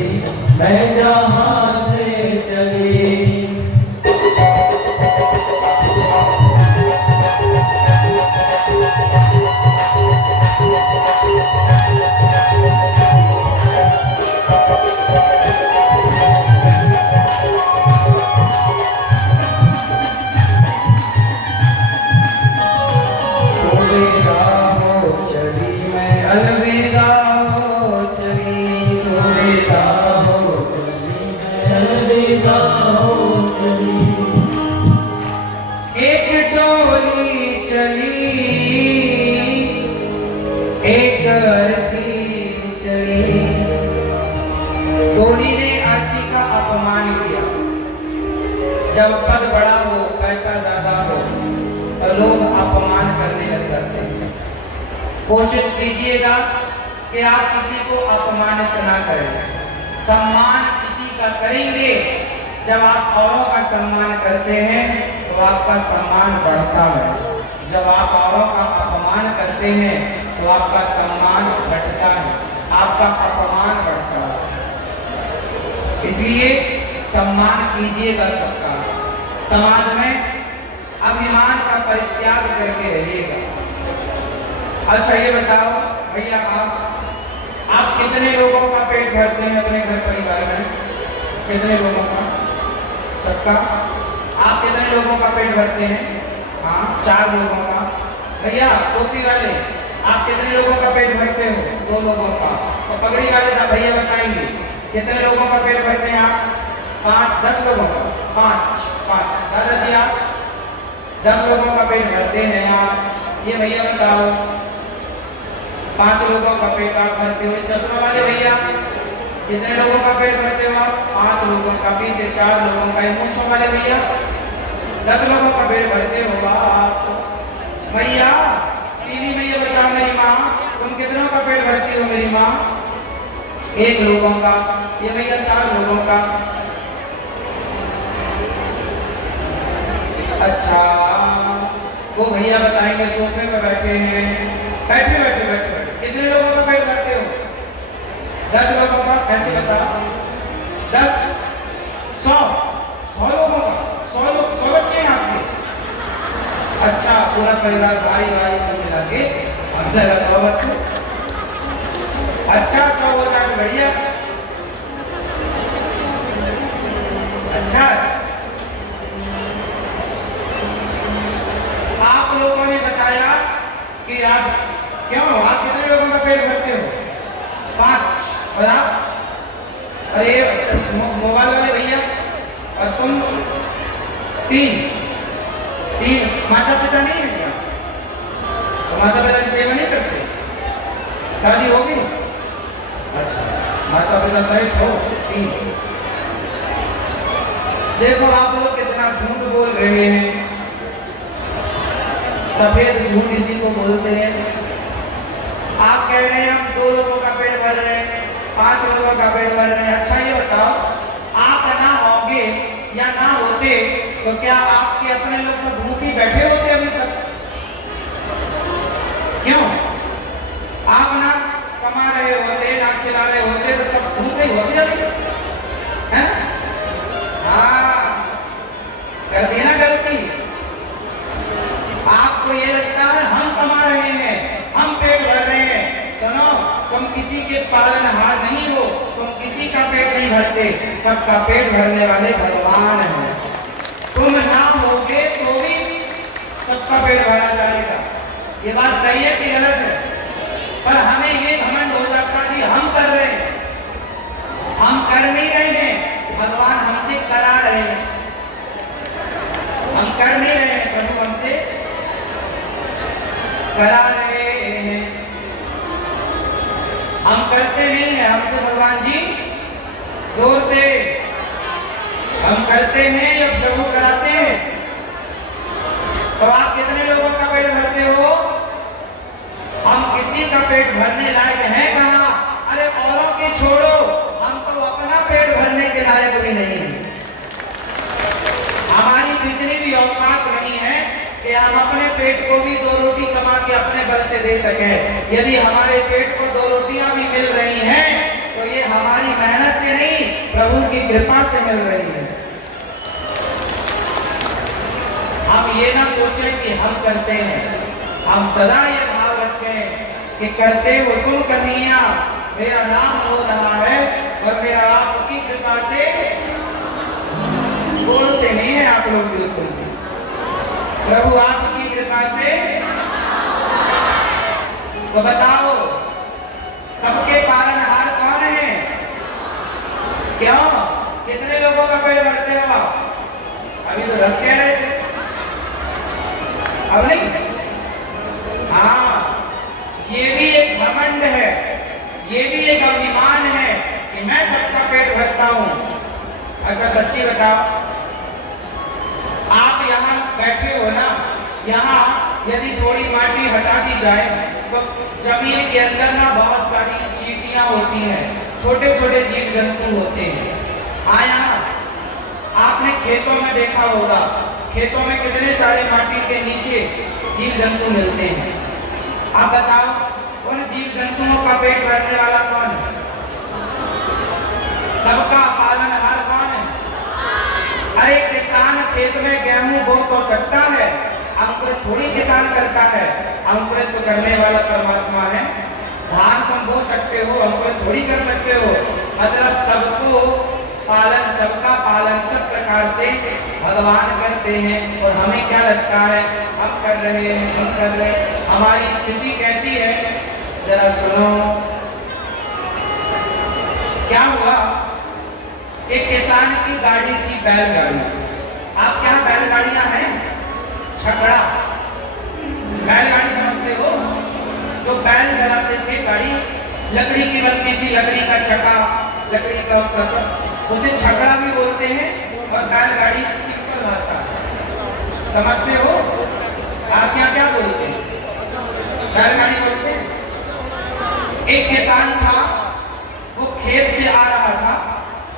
बड़ा हो, पैसा ज्यादा हो, तो लोग अपमान करने लग जाते हैं। कोशिश कीजिएगा कि आप किसी को अपमानित ना करें। सम्मान किसी का करेंगे, जब आप औरों का सम्मान करते हैं तो आपका सम्मान बढ़ता है। जब आप औरों का अपमान करते हैं तो आपका सम्मान घटता है, आपका अपमान बढ़ता है। इसलिए सम्मान कीजिएगा सबका। समाज में अभिमान का परित्याग करके रहिएगा। अच्छा ये बताओ भैया, आप कितने लोगों का पेट भरते हैं अपने घर परिवार में? कितने लोगों का? सबका? आप कितने लोगों का पेट भरते हैं? हाँ, 4 लोगों का। भैया टोपी वाले, आप कितने लोगों का पेट भरते हो? 2 लोगों का। तो पगड़ी वाले ना भैया बताएंगे कितने लोगों का पेट भरते हैं आप? 5, 10 लोगों का? 5। दादाजी आप 10 लोगों का पेट भरते हैं आप। ये भैया बताओ 5 लोगों का पेट आप भरते हो। चश्मा वाले भैया कितने लोगों का पेट भरते हो आप? 5 लोगों का। पीछे 4 लोगों का। मूंछों वाले भैया 10 लोगों का पेट भरते हो आप। भैया टीवी में ये बताओ मेरी माँ, तुम कितनों का पेट भरती हो मेरी माँ? 1 लोगों का। ये भैया 4 लोगों का। अच्छा वो भैया बताएंगे सोफे पे बैठे हैं, बैठे कितने लोगों का पेट भरते हो? 10 लोगों का। ऐसे बताओ 10, 100 लोगों का। 100 बच्चे हैं आपके? अच्छा पूरा परिवार भाई सब मिला के आपने 100 बच्चे। अच्छा 100 होता है बढ़िया। अच्छा आप लोगों ने बताया कि आप कितने लोगों का पेट भरते हो? 5। और आप? अरे मोबाइल वाले भैया, और तुम? 3। माता पिता नहीं है क्या? तो माता पिता की सेवा नहीं करते? शादी होगी? अच्छा माता पिता सहित हो 3। देखो आप लोग कितना झूठ बोल रहे हैं। सफेद झूठ इसी को बोलते हैं। आप कह रहे हैं हम 2 लोगों का पेट भर रहे हैं, 5 लोगों का पेट भर रहे हैं। अच्छा ये बताओ आप ना होंगे या ना होते तो क्या आपके अपने लोग सब भूखी बैठे होते अभी तक? क्यों? आप ना कमा रहे होते, ना खिला रहे होते तो सब भूखे होते अभी, है? हाँ कर दी ना गलती। आपको ये लगता है हम कमा रहे हैं, हम पेट भर रहे हैं। सुनो, तुम किसी के पालनहार नहीं हो, तुम किसी का पेट नहीं भरते, सबका पेट भरने वाले भगवान हैं। तुम ना होगे तो भी सबका पेट भरा जाएगा। ये बात सही है कि गलत है? पर हमें ये घमंड हो जाता जी हम कर रहे हैं। हम कर नहीं रहे हैं, भगवान हमसे करा रहे हैं। हम कर नहीं रहे हैं, प्रभु हमसे करा रहे हैं। हम करते नहीं हैं, हमसे भगवान जी जोर से हम करते हैं या प्रभु कराते हैं। तो आप कितने लोगों का पेट भरते हो? हम किसी का पेट भरने लायक हैं कहाँ? अरे औरों की छोड़ो, हम तो अपना पेट भरने के लायक भी नहीं है। हमारी इतनी भी औकात नहीं है कि हम अपने पेट को भी 2 रोटी कमा के अपने बल से दे सकें। यदि हमारे पेट को 2 रोटियां भी मिल रही हैं तो ये हमारी मेहनत से नहीं, प्रभु की कृपा से मिल रही है। हम ये ना सोचें कि हम करते हैं, हम सदा ये भाव रखें कि करते हो तुम कन्हैया, मेरा नाम हो रहा है और मेरा आपकी कृपा से। बोलते नहीं है आप लोग बिल्कुल भी। प्रभु आपकी कृपा से। तो बताओ सबके पालनहार कौन है? क्यों? कितने लोगों का पेट भरते हो आप? अभी तो 10 कह रहे थे, अब नहीं। हाँ ये भी एक घमंड है, ये भी एक अभिमान है कि मैं सबका पेट भरता हूं। अच्छा सच्ची बताओ, बैठे हो ना, यहाँ यदि थोड़ी माटी हटा दी जाए तो जमीन के अंदर ना बहुत सारी चींटियां होती हैं, छोटे छोटे जीव जंतु होते हैं। आया ना, आपने खेतों में देखा होगा, खेतों में कितने सारे माटी के नीचे जीव जंतु मिलते हैं। आप बताओ उन जीव जंतुओं का पेट भरने वाला कौन है? सबका पालनहार कौन है? अरे किसान खेत में गेहूं बो तो सकता है, अंकुरित थोड़ी किसान करता है, अंकुरित तो करने वाला परमात्मा है। धान तुम बो सकते हो, अंकुरित थोड़ी कर सकते हो। मतलब सबको पालन, सबका पालन सब प्रकार से भगवान करते हैं। और हमें क्या लगता है हम कर रहे हैं, हम कर रहे हैं। हमारी स्थिति कैसी है जरा सुनो। क्या हुआ, एक किसान की गाड़ी थी, बैलगाड़ी। आप क्या बैलगाड़ियां हैं? छकड़ा, बैलगाड़ी समझते हो? जो बैल चलाते थे, गाड़ी लकड़ी की बनती थी, लकड़ी का चक्का, लकड़ी का उसका सब, उसे छकड़ा भी बोलते हैं। और बैलगाड़ी सिंपल भाषा समझते हो? आप क्या क्या बोलते हैं? बैलगाड़ी बोलते हैं। एक किसान था, वो खेत से आ रहा था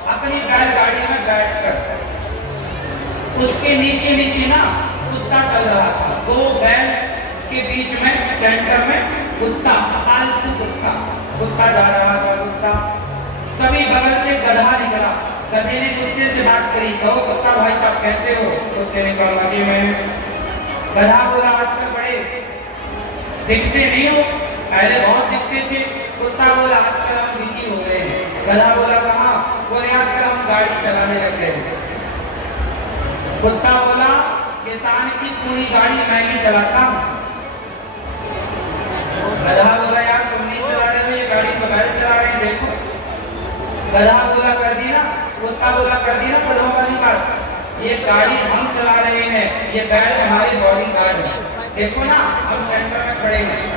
अपनी बैलगाड़ी में बैठकर, उसके नीचे नीचे ना कुत्ता चल रहा था। दो बैल के बीच में सेंटर में कुत्ता, पालतू कुत्ता, कुत्ता जा रहा था। कुत्ता, तभी बगल से गधा निकला। गधे ने कुत्ते से बात करी, कहो कुत्ता भाई साहब कैसे हो? कुत्ते ने कहा मजे में। गधा बोला आजकल बड़े दिखते नहीं हो, पहले बहुत दिखते थे। कुत्ता बोला आजकल हम बिजी हो गए हैं। गधा बोला कहाँ? बोले आजकल हम गाड़ी चलाने लग गए। कुत्ता बोला किसान की पूरी गाड़ी मैं ही चलाता हूँ। गधा बोला यार तुम नहीं चला रहे हो, ये गाड़ी तो बैल चला रहे हैं, देखो। गधा बोला कर दी ना, कुत्ता बोला कर दी ना गधों वाली बात, ये गाड़ी हम चला रहे हैं, ये बैल हमारे बॉडी गार्ड है, देखो ना हम सेंटर में खड़े हैं।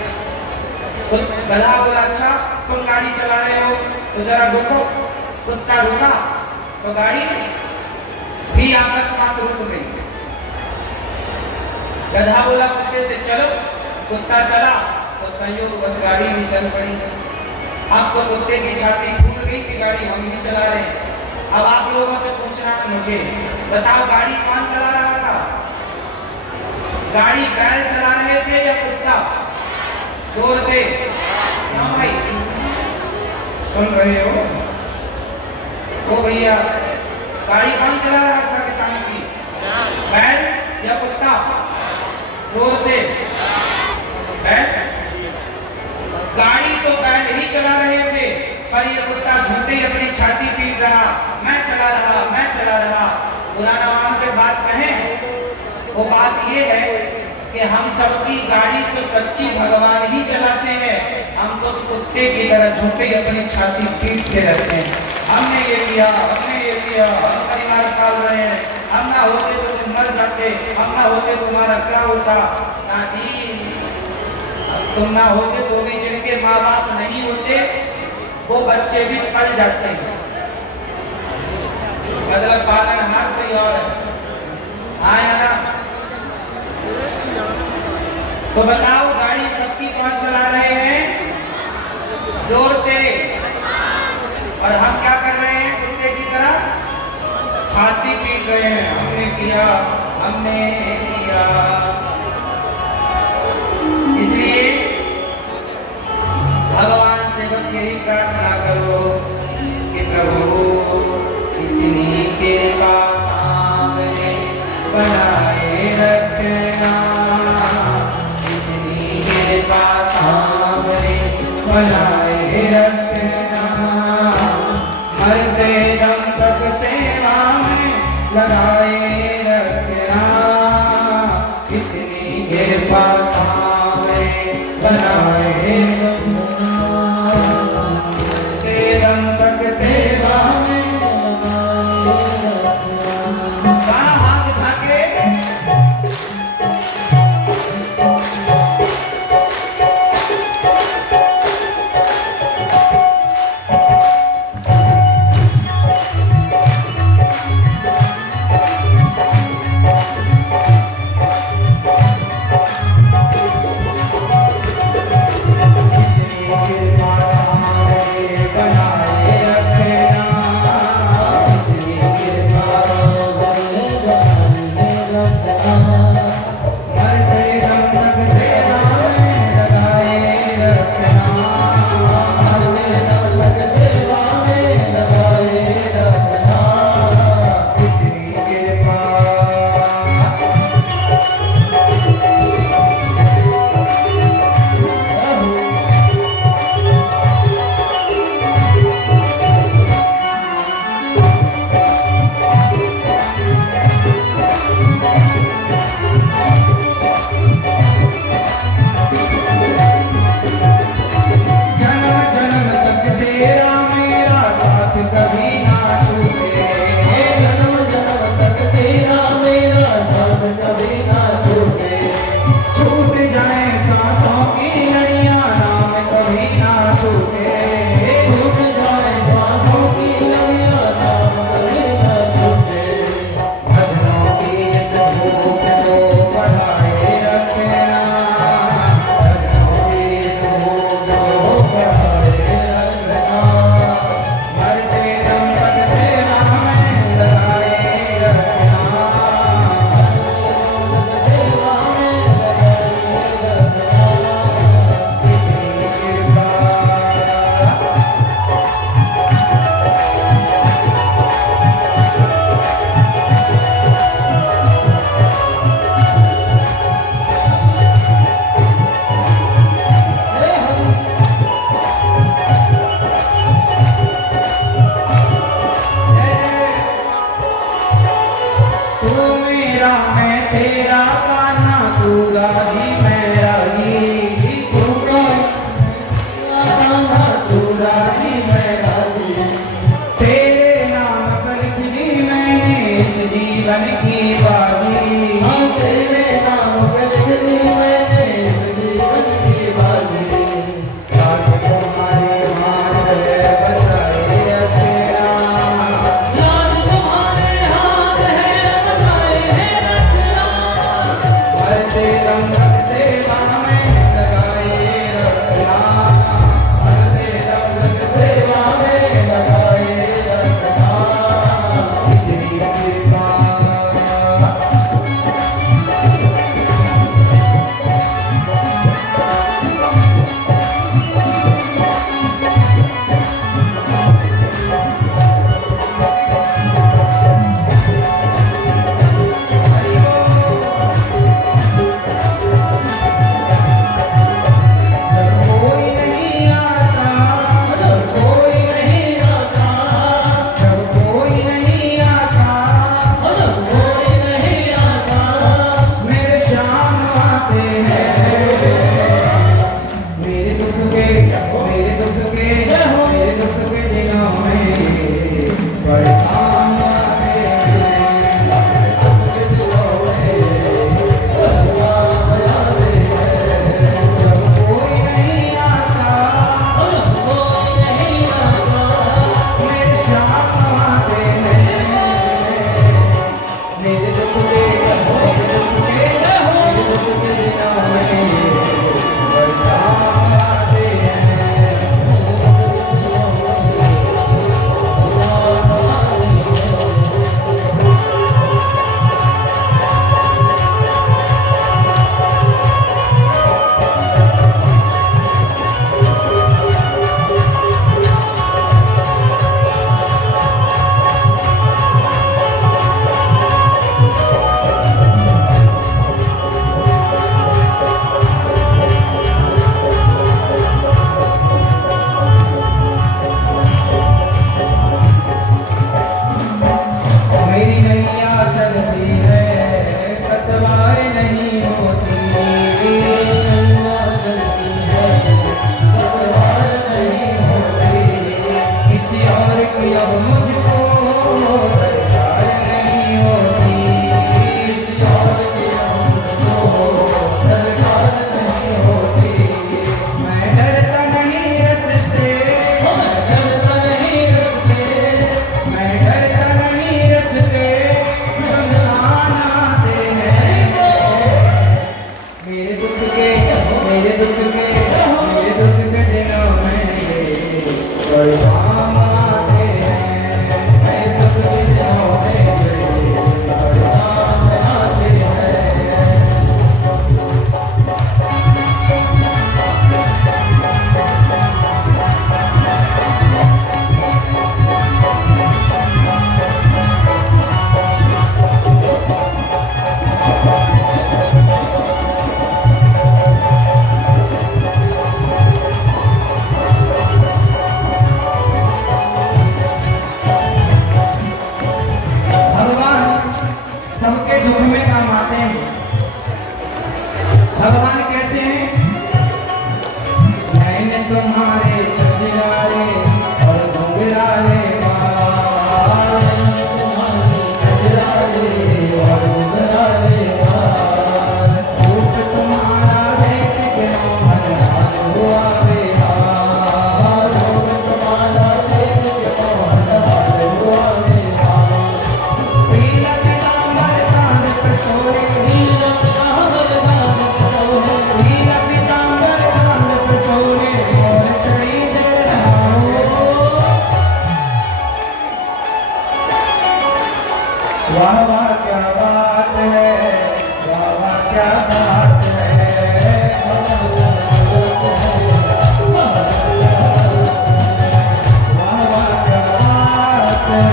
गधा बोला अच्छा तुम गाड़ी चला रहे हो तो जरा रुको। कुत्ता रुका तो गाड़ी भी अकस्मात रुक गई। गधा बोला कुत्ते से चलो, कुत्ता चला तो संयोग बस गाड़ी भी चल पड़ी। अब तो कुत्ते की छाती फूट गई कि गाड़ी हम ही चला रहे हैं। अब आप लोगों से पूछना है मुझे, बताओ गाड़ी कौन चला रहा था? गाड़ी बैल चला रहे थे या कुत्ता? जोर से ना भाई, सुन रहे हो? ओ भैया, गाड़ी कौन चला रहा था किसान की? बैल या कुत्ता? जोर से। बैल। गाड़ी तो बैल ही चला रहे थे, पर ये कुत्ता झूठी अपनी छाती पीट रहा, मैं चला रहा, मैं चला रहा। बुरा ना मानते बात कहें, वो बात ये है कि हम सबकी गाड़ी तो सच्ची भगवान ही चलाते हैं, हम तो उस कुत्ते की तरह झूठे अपनी छाती पीट के रहते हैं। हमने ये किया, हमने ये किया, हम परिवार पाल रहे हैं, हम ना होते तो तुम मर जाते, हम ना होते तुम्हारा क्या होता? ना जी, तुम ना होते तो भी जिनके माँ बाप नहीं होते वो बच्चे भी पल जाते हैं। मतलब पालनहार कोई और है। हाँ या ना? तो बताओ गाड़ी सबकी कौन चला रहे हैं? जोर से। और हम क्या कर रहे हैं? कुत्ते की तरह छाती पीट रहे हैं, हमने किया, हमने किया। इसलिए भगवान से बस यही प्रार्थना करो कि प्रभु इतनी कृपा सामने बनाए रखना, इतनी कृपा सामने बनाए रखना, मरते दम तक सेवा में लगाए रखना, इतनी कृपा सामने बनाए दम तक सेवा में। हाथ उठाके मरते दम तक सेवा में लगाए रखना, मरते दम तक सेवा में लगाए रखना। इतनी कृपा कभी ना छूटे, जन्म जन्म तक तेरा मेरा साथ कभी ना छूटे। छूट जाए सांसों की लड़ियां नाम कभी ना छूटे, छूट जाए सांसों की लड़ियां नाम कभी ना छूटे। भजनों की इस धूप को बढ़ाए रखना, भजनों की इस धूप को बढ़ाए रखना, मरते दम तक सेवा में लगाए रखना, सेवा में लगाए रखना। इतनी कृपा तू मेरा मैं तेरा कान्हा, तू राजी मैं राजी, तू राजी मैं राजी। तेरे नाम पर लिखी मैंने इस जीवन की बाजी, हाँ तेरे नाम पे लिख दी मैंने इस जीवन की बाजी। आज तुम्हारे हाथ है बचाए रखना, आज तुम्हारे हाथ है बचाए रखना। मरते दम तक भगवान कैसे हैं? मैंने तुम्हारे कजरारे और घुंघराले बाल, तुम्हारे कजरारे और घुंघराले बाल, रूप तुम्हारा देख के मोहन हाल हुआ बेहाल, रूप तुम्हारा देख के मोहन हाल हुआ बेहाल। पीला पीतांबर कान पे सोए, नीला पीतांबर कान पे सोए, पीला पीतांबर कान पे सोए, और चढ़ी दे रहा हो। वाह वाह क्या बात है, वाह वाह क्या बात है, वाह वाह क्या बात है, वाह वाह क्या बात है।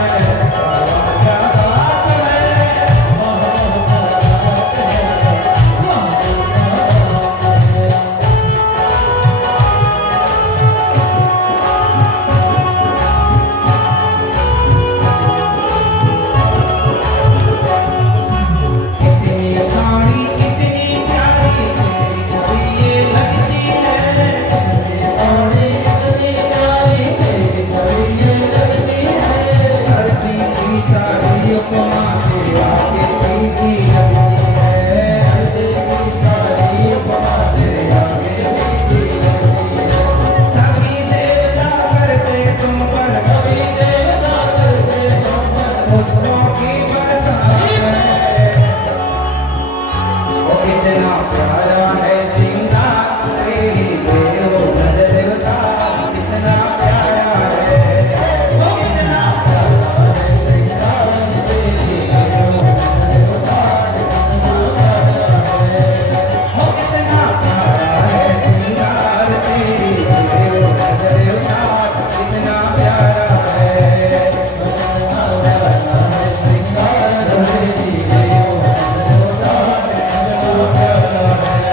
कितनी साड़ी कितनी प्यारी तेरी छवि ये लगती है, सोनी कितनी प्यारी तेरी छवि ये लगती है। धरती की सारी उपमा तेरे आगे फीकी लगती है, तेरी सारी उपमा तेरे आगे फीकी लगती है। सभी देवता करते तुम पर, कभी देवता करते तुम पर पुष्पों की बरसात है। वो कितना प्यारा है श्रृंगार तेरी देव देवता, कितना प्यारा है, वो कितना प्यारा है श्रृंगार तेरी देव देवता, कितना प्यारा है। वो कितना प्यारा है श्रृंगार तेरी देव देवता, कितना प्यारा है। कितना प्यारा है श्रृंगार तेरी देव देवता, कितना प्यारा है।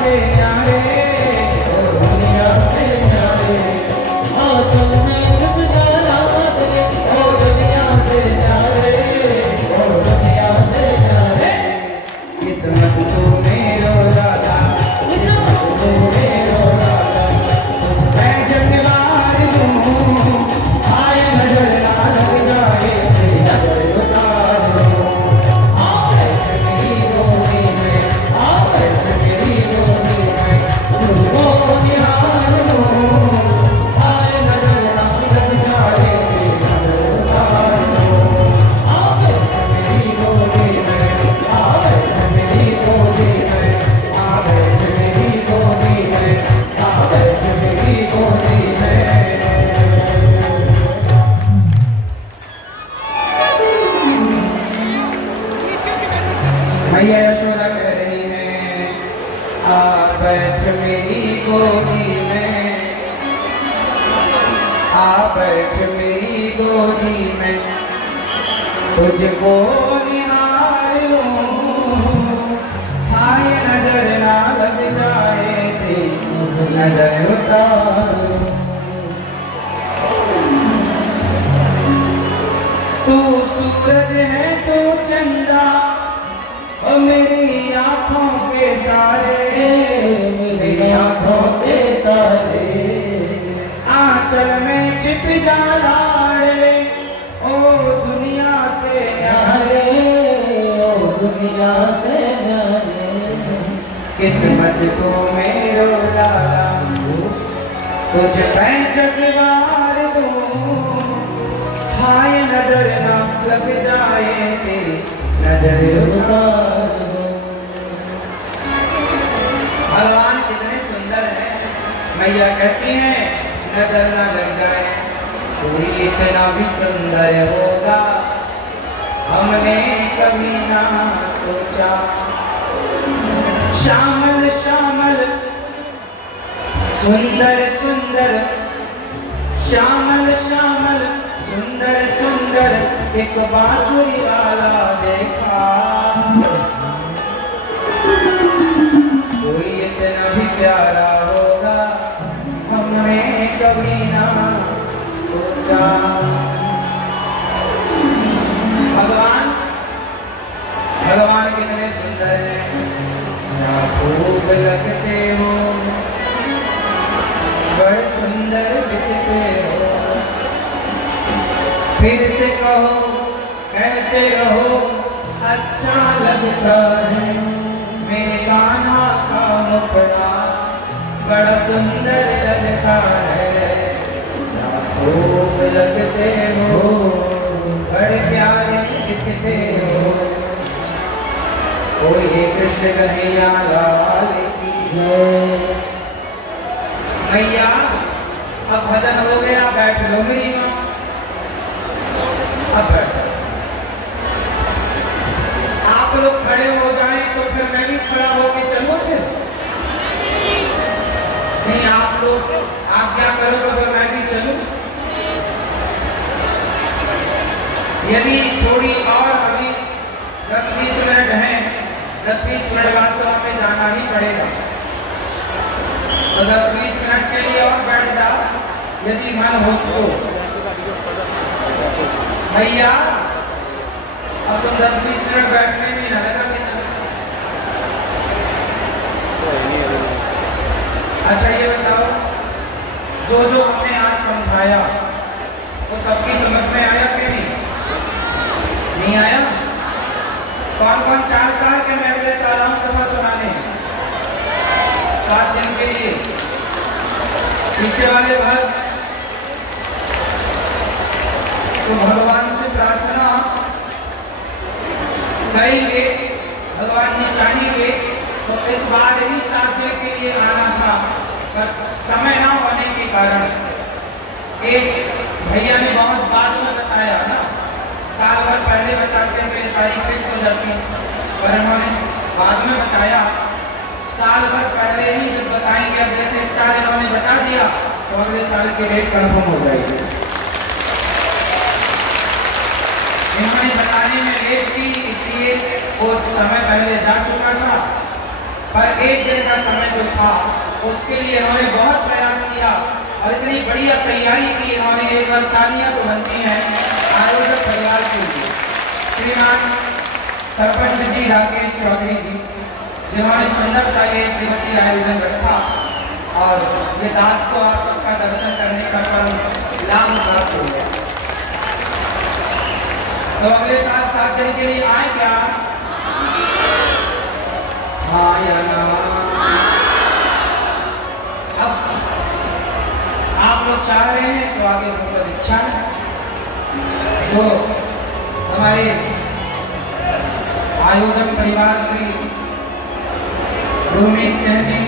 से न्यारे, ओ दुनिया से न्यारे, आंचल में छुप जाना तेरे, ओ दुनिया से न्यारे, ओ दुनिया से न्यारे। किस्मत तो मेरो दादा, किस्मत तो मेरो दादा, मैं जंगलार हूँ, आए नजर ना लग जाए, तेरी नजर उतार लो। आए मेरी गोदी में, आए मेरी गोदी में, तुझको निहार लो। आए नजर ना लग जाए, तेरी नजर उतार लो। आए मेरी गोदी में, आए मेरी गोदी में, आए मेरी गोदी में, आए मेरी गोदी में। मैया यशोदा कह रही है, आ बैठ मेरी गोदी में, आ बैठ मेरी गोदी में, तुझको निहार लूं, हाय नजर ना लग जाए, तेरी नजर उतार लूं। तू सूरज है तू चंदा, ओ मेरी आँखों के तारे, मेरी आँखों के तारे, आंचल में छिप जा लाडले, ओ दुनिया से न्यारे, न्यारे, ओ दुनिया से न्यारे। किस्मत तो मेरो लाला, तुझ पे जगवार दूं, हाय नजर ना लग जाए, तेरी नजर उतार दूं। भगवान कितने सुंदर हैं, मैया कहती हैं नजर ना लग जाए, कोई इतना भी सुंदर होगा हमने कभी ना सोचा। श्यामल श्यामल सुंदर सुंदर, श्यामल श्यामल सुंदर सुंदर, एक बांसुरी वाला देखा, कोई इतना भी प्यारा होगा हमने कभी ना सोचा। भगवान भगवान कितने सुंदर हैं, क्या खूब लगते हो, बड़े सुंदर दिखते हो। फिर से कहो कहते रहो, अच्छा लगता है मेरे कान्हा का मुखड़ा, बड़ा सुंदर लगता है, खूब लगते हो, बड़े प्यारे दिखते हो। कोई कृष्ण कन्हैया लाल की जय। मैया अब भजन हो गया, बैठ लो मेरी माँ, अब बैठ जाओ। आप लोग खड़े हो जाएं तो फिर मैं भी खड़ा होके चलूं फिर? नहीं, आप लोग आज्ञा करो तो फिर मैं भी चलूं। यदि थोड़ी और अभी 10-20 मिनट हैं, 10-20 मिनट बाद तो हमें जाना ही पड़ेगा, तो 10-20 मिनट के लिए और बैठ जाओ यदि मन हो तो। भैया अब तुम 10-20 मिनट बैठने में लगा देना। अच्छा ये बताओ, जो जो हमने आज समझाया वो सबकी समझ में आया कि नहीं आया? कौन कौन चाहता है कि मैं अगले साल हम कथा सुनाने 7 दिन के लिए? पीछे वाले भक्त तो भगवान से प्रार्थना करेंगे, भगवान जी चाहेंगे तो इस बार ही 7 दिन के लिए आना था, पर समय न होने के कारण एक भैया ने बहुत बाद में बताया ना, साल भर पहले बताते मेरी तारीख फिक्स हो जाती, पर उन्होंने बाद में बताया। साल भर पहले ही जब बताएंगे, अब जैसे इस साल इन्होंने बता दिया तो अगले साल की डेट कंफर्म हो जाएगी। इन्होंने बताने में लेट की, इसलिए वो समय पहले जा चुका था, पर एक दिन का समय जो था उसके लिए इन्होंने बहुत प्रयास किया और इतनी बढ़िया तैयारी की इन्होंने। एक बार तालियां तो बनती हैं आयोजक परिवार के लिए। श्रीमान सरपंच जी राकेश चौधरी जी, जिन्होंने सुंदर सा ये दिवसीय आयोजन रखा और ये दास को आप सबका दर्शन करने का पल लाभ प्राप्त हो गया। तो अगले साल 7 दिन के लिए आए क्या? हाँ या ना? अब आप लोग चाह रहे हैं तो आगे भगवत इच्छा है। जो हमारे आयोजक परिवार श्री गुरमीत सिंह जी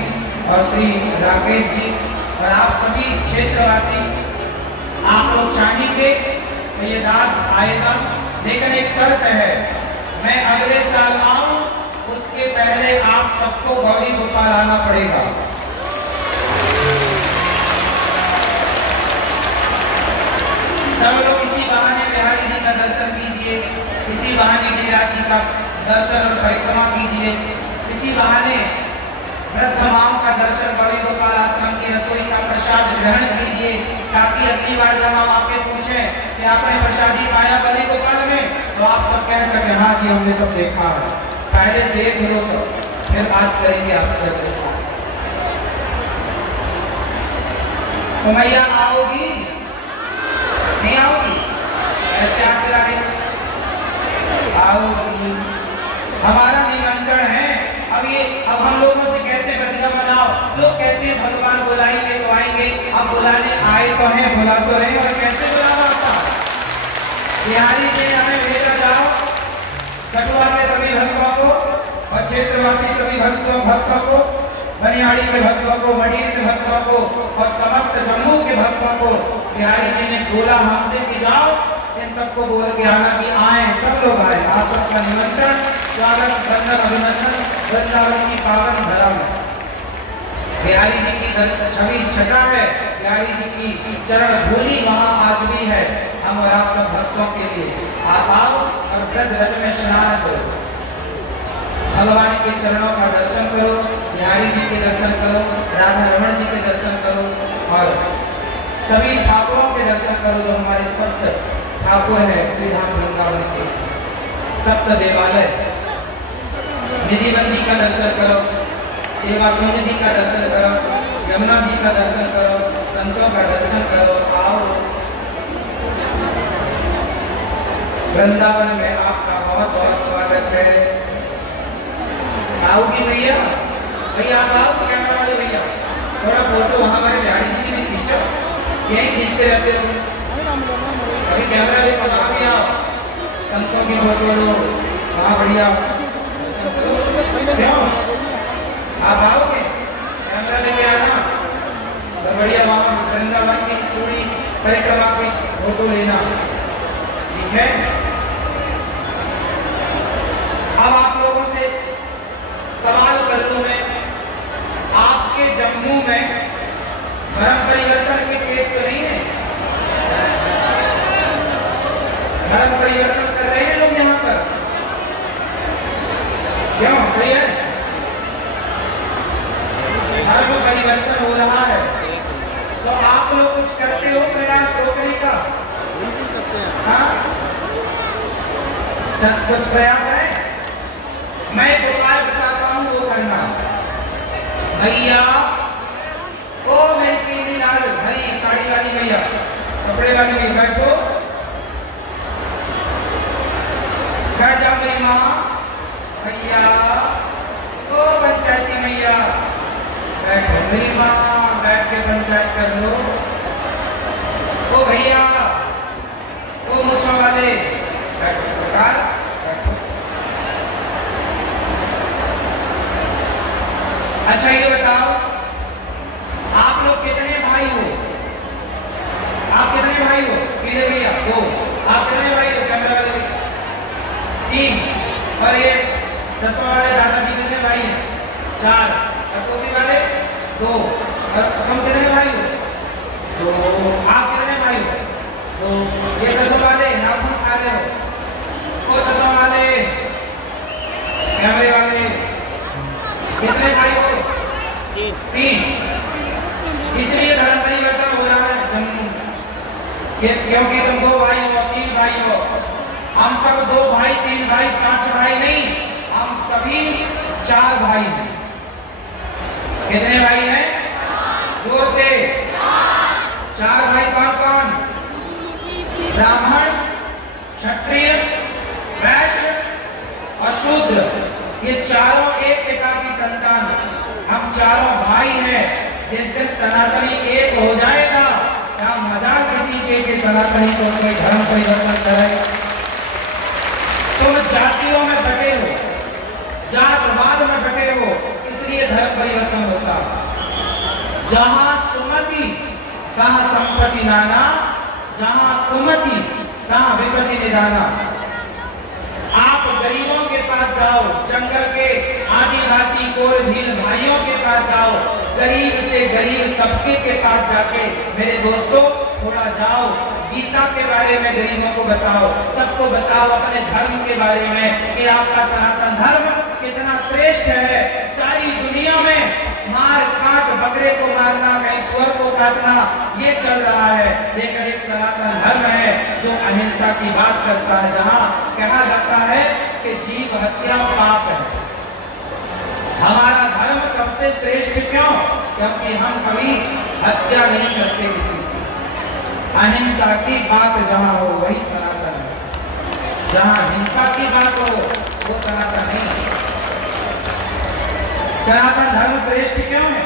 और श्री राकेश जी और आप सभी क्षेत्रवासी, आप लोग चाहेंगे तो ये दास आएगा, लेकिन एक शर्त है, मैं अगले साल आऊं उसके पहले आप सबको गौरी गोपाल आना पड़ेगा। सब लोग इसी बहाने बिहारी जी का दर्शन कीजिए, इसी बहाने गिरिराज जी का दर्शन और परिक्रमा कीजिए, इसी बहाने वृद्ध माओं का दर्शन, गौरी गोपाल आश्रम की रसोई का प्रसाद ग्रहण कीजिए, ताकि अगली बार जब हम आपके पूछें कि आपने प्रसादी पाया गौरी गोपाल में, तो आप सब कह सके हाँ जी हमने सब देखा है। पहले देख लो सब, फिर बात करेंगे आपसे। तो मैया आओगी नहीं आओगी? ऐसे हाथ चला रही आओगी। हमारा निमंत्रण है। अब हम लोगों से कहते हैं वृंदावन मनाओ, लोग कहते हैं भगवान बुलाएंगे तो आएंगे। अब बुलाने आए तो हैं, बुला तो रहे, और कैसे बुलाना होता? बिहारी जी हमें भेजा जाओ कटुआ के सभी भक्तों को और क्षेत्रवासी सभी भक्तों को, बनियाड़ी के भक्तों को, मडीर के भक्तों को और समस्त जम्मू के भक्तों को बिहारी जी ने बोला हमसे कि जाओ इन सबको बोल के आना कि आए, सब लोग आए। आप सबका निमंत्रण, स्वागत, वंदन, अभिनंदन वृंदावन की पावन धर्म। बिहारी जी की छवि छटा है, बिहारी जी की चरण धूलि वहाँ आज भी है। हम और आप सब भक्तों के लिए आप आओ और ब्रज रज में स्नान करो, भगवान के चरणों का दर्शन करो, बिहारी जी के दर्शन करो, राधा रमण जी के दर्शन करो और सभी ठाकुरों के दर्शन करो जो हमारे सप्त ठाकुर है श्रीधाम वृंदावन के सप्त देवालय। निधिवन जी का दर्शन करो, सेवा कुंज जी का दर्शन करो, यमुना जी का दर्शन करो, संतों का दर्शन करो। आओ वृंदावन में आपका बहुत बहुत स्वागत है। आओगी भैया? भैया आप आओ, कैमरा वाले भैया थोड़ा फोटो वहाँ हमारे बिहारी जी की भी खींचो, यही खींचते रहते हो। अभी कैमरा लेकर वहाँ भी आओ, संतों की फोटो लो वहाँ बढ़िया। क्यों आप आओगे? कैमरा लेके आना तो बढ़िया वहाँ वृंदावन की पूरी परिक्रमा की फोटो लेना, ठीक है? अब आप लोगों से सवाल कर लूं मैं, आपके जम्मू में धर्म परिवर्तन के केस तो नहीं है? धर्म परिवर्तन कर रहे हैं लोग यहाँ पर? क्यों? सही है, धर्म परिवर्तन हो रहा है, तो आप लोग कुछ करते हो प्रयास रोकने का? हाँ, कुछ प्रयास है? मैं एक उपाय बताता हूँ, वो करना। भैया ओ मेरी पीली लाल हरी साड़ी वाली भैया, कपड़े वाली भैया, बैठो, बैठ जाओ मेरी माँ। भैया ओ पंचायती भैया बैठो, मेरी माँ बैठ के पंचायत कर लो। ओ भैया ओ मूंछों वाले बैठो, सरकार बैठो। अच्छा ये बताओ आप लोग कितने भाई हो? आप कितने भाई हो? पीले भैया 2। आप कितने भाई हो? कैमरा वाले 3। और ये चश्मा वाले दादाजी कितने भाई हैं? 4। और टोपी वाले 2। और तुम कितने भाई हो? 2। आप कितने भाई हो? 2। ये चश्मा वाले नाखून खा रहे हो? वो चश्मा वाले, कैमरे वाले कितने तीन। इसलिए धर्म परिवर्तन हो रहा है क्योंकि तुम 2 भाई हो, 3 भाई हो। हम सब 2 भाई, 3 भाई, 5 भाई नहीं, हम सभी 4 भाई हैं। कितने भाई हैं? जोर से 4 भाई। कौन कौन? ब्राह्मण, क्षत्रिय, वैश्य और शूद्र। ये चारों एक पिता की संतान। हम चारों भाई हैं। जिस दिन सनातनी एक हो जाएगा, क्या मजाल किसी के सनातनी को कोई धर्म परिवर्तन करे। तुम जातियों में बटे हो, जातवाद में बटे हो, इसलिए धर्म परिवर्तन होता। जहां सुमति तहां संपत्ति नाना, जहां कुमति तहां विपत्ति निदाना। आप गरीबों के पास जाओ, जंगल के आदिवासी कोल भील भाइयों के पास जाओ, गरीब से गरीब तबके के पास जाके मेरे दोस्तों थोड़ा जाओ, गीता के बारे में गरीबों को बताओ, सबको बताओ अपने धर्म के बारे में कि आपका सनातन धर्म कितना श्रेष्ठ है। सारी दुनिया में मार काट, बकरे को मारना, ईश्वर को काटना, ये चल रहा है। लेकिन एक सनातन धर्म है जो अहिंसा की बात करता है, जहाँ कहा जाता है कि जीव हत्या पाप है। हमारा धर्म सबसे श्रेष्ठ क्यों? क्योंकि हम कभी हत्या नहीं करते किसी की। अहिंसा की बात जहाँ हो वही सनातन है, जहाँ हिंसा की बात हो वो सनातन नहीं है। सनातन धर्म श्रेष्ठ क्यों है?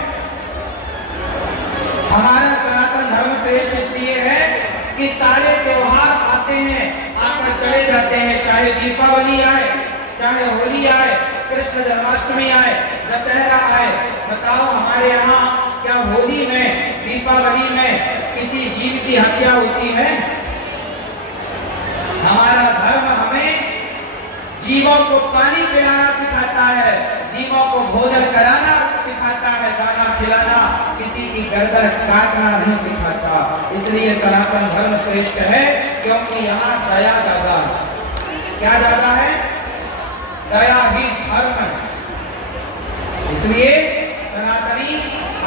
हमारा सनातन धर्म श्रेष्ठ इसलिए है कि सारे त्योहार आते हैं, आकर चले जाते हैं। चाहे दीपावली आए, चाहे होली आए, कृष्ण जन्माष्टमी आए, दशहरा आए। बताओ हमारे यहाँ क्या होली में, दीपावली में किसी जीव की हत्या होती है? हमारा धर्म हमें जीवों को पानी पिलाना सिखाता है, जीवों को भोजन कराना सिखाता है, दाना खिलाना, किसी की गर्दन काटना नहीं सिखाता। इसलिए सनातन धर्म श्रेष्ठ है क्योंकि यहाँ दया ज्यादा है। क्या ज्यादा है? दया ही धर्म है। इसलिए सनातनी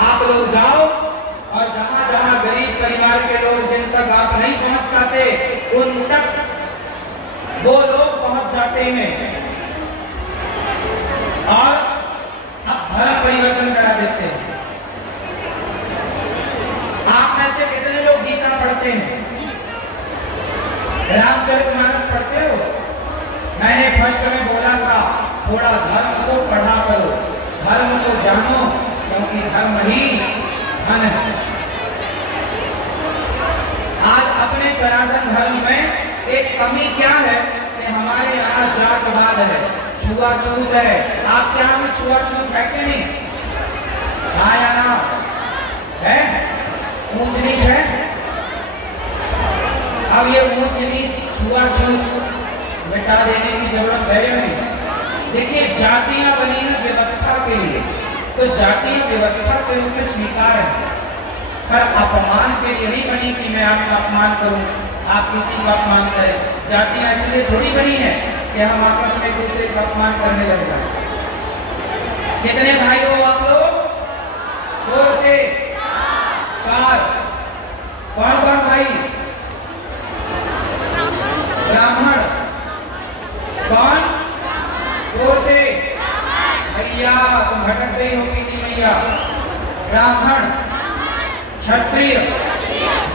आप लोग जाओ और जहां जहां गरीब परिवार के लोग जिन तक आप नहीं पहुंच पाते, उन तक वो लोग पहुंच जाते हैं और अब धर्म परिवर्तन करा देते हैं। आप में से कितने लोग गीता पढ़ते हैं? रामचरितमानस पढ़ते हो? मैंने फर्स्ट में बोला था थोड़ा धर्म को पढ़ा करो, धर्म को जानो, क्योंकि धर्म ही धन है। आज अपने सनातन धर्म में एक कमी क्या है कि हमारे यहाँ जातवाद है, छुआछूत है। आपके यहाँ में छुआछूत है कि नहीं? हाँ या ना? है? ऊंच नीच है? अब ये ऊंच नीच, छुआछूत मिटा देने की जरूरत है या नहीं? देखिए, जातियां बनी है व्यवस्था के लिए, तो जातीय व्यवस्था के रूप में स्वीकार है, पर अपमान के लिए नहीं बनी कि मैं आपका अपमान करूं, आप किसी का अपमान करें। जातियां इसलिए थोड़ी बनी है कि हम आपस में एक दूसरे का अपमान करने लग जाए। कितने भाई हो आप लोग? 2 से 4। कौन कौन भाई? ब्राह्मण। कौन? 2 से भैया, तुम भटक गई हो पीली मैया। ब्राह्मण, क्षत्रिय।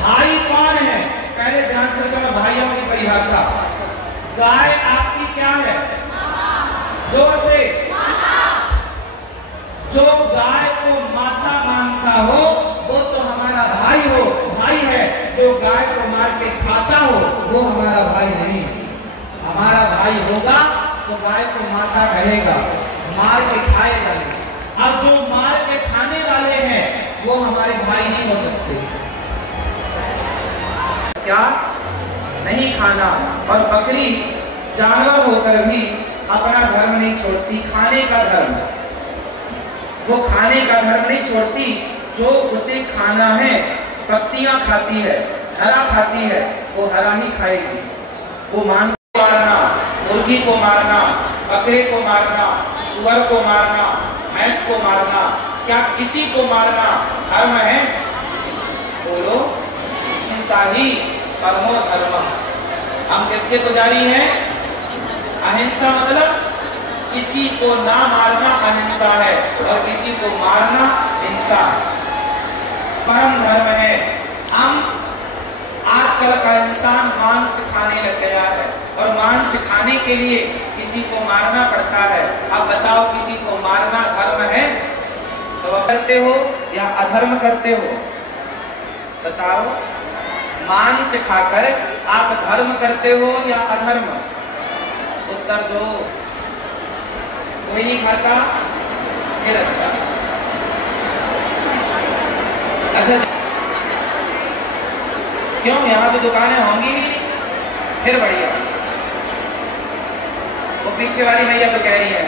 भाई कौन है? पहले ध्यान से सुनो भाइयों की परिभाषा। गाय आपकी क्या है? जोर से। जो गाय को माता मानता हो वो तो हमारा भाई हो, भाई है। जो गाय को मार के खाता हो वो हमारा भाई नहीं। हमारा भाई होगा तो गाय को माता कहेगा, मार के खाएगा नहीं। अब जो मार के खाने वाले हैं वो हमारे भाई नहीं हो सकते। क्या? नहीं खाना। और बकरी जानवर होकर भी अपना धर्म नहीं छोड़ती, खाने का धर्म। वो खाने का धर्म नहीं छोड़ती, जो उसे खाना है, पत्तियां खाती है, हरा खाती है, वो हरा ही खाएगी। वो मांस को मारना, मुर्गी को मारना, बकरे को मारना, सुअर को मारना, भैंस को मारना, क्या किसी को मारना धर्म है? बोलो, हिंसा ही परमो धर्म। हम किसके पुजारी हैं? अहिंसा मतलब किसी को ना मारना अहिंसा है और किसी को मारना हिंसा परम धर्म है। हम आजकल का इंसान मांस खाने लग गया है और मांस खाने के लिए किसी को मारना पड़ता है। अब बताओ, किसी को मारना धर्म है? तो करते हो या अधर्म करते हो? बताओ, मांस खाकर आप धर्म करते हो या अधर्म? उत्तर दो। कोई नहीं खाता? फिर अच्छा अच्छा, क्यों? यहाँ तो दुकानें होंगी ही नहीं। फिर बढ़िया। वो पीछे वाली भैया तो कह रही है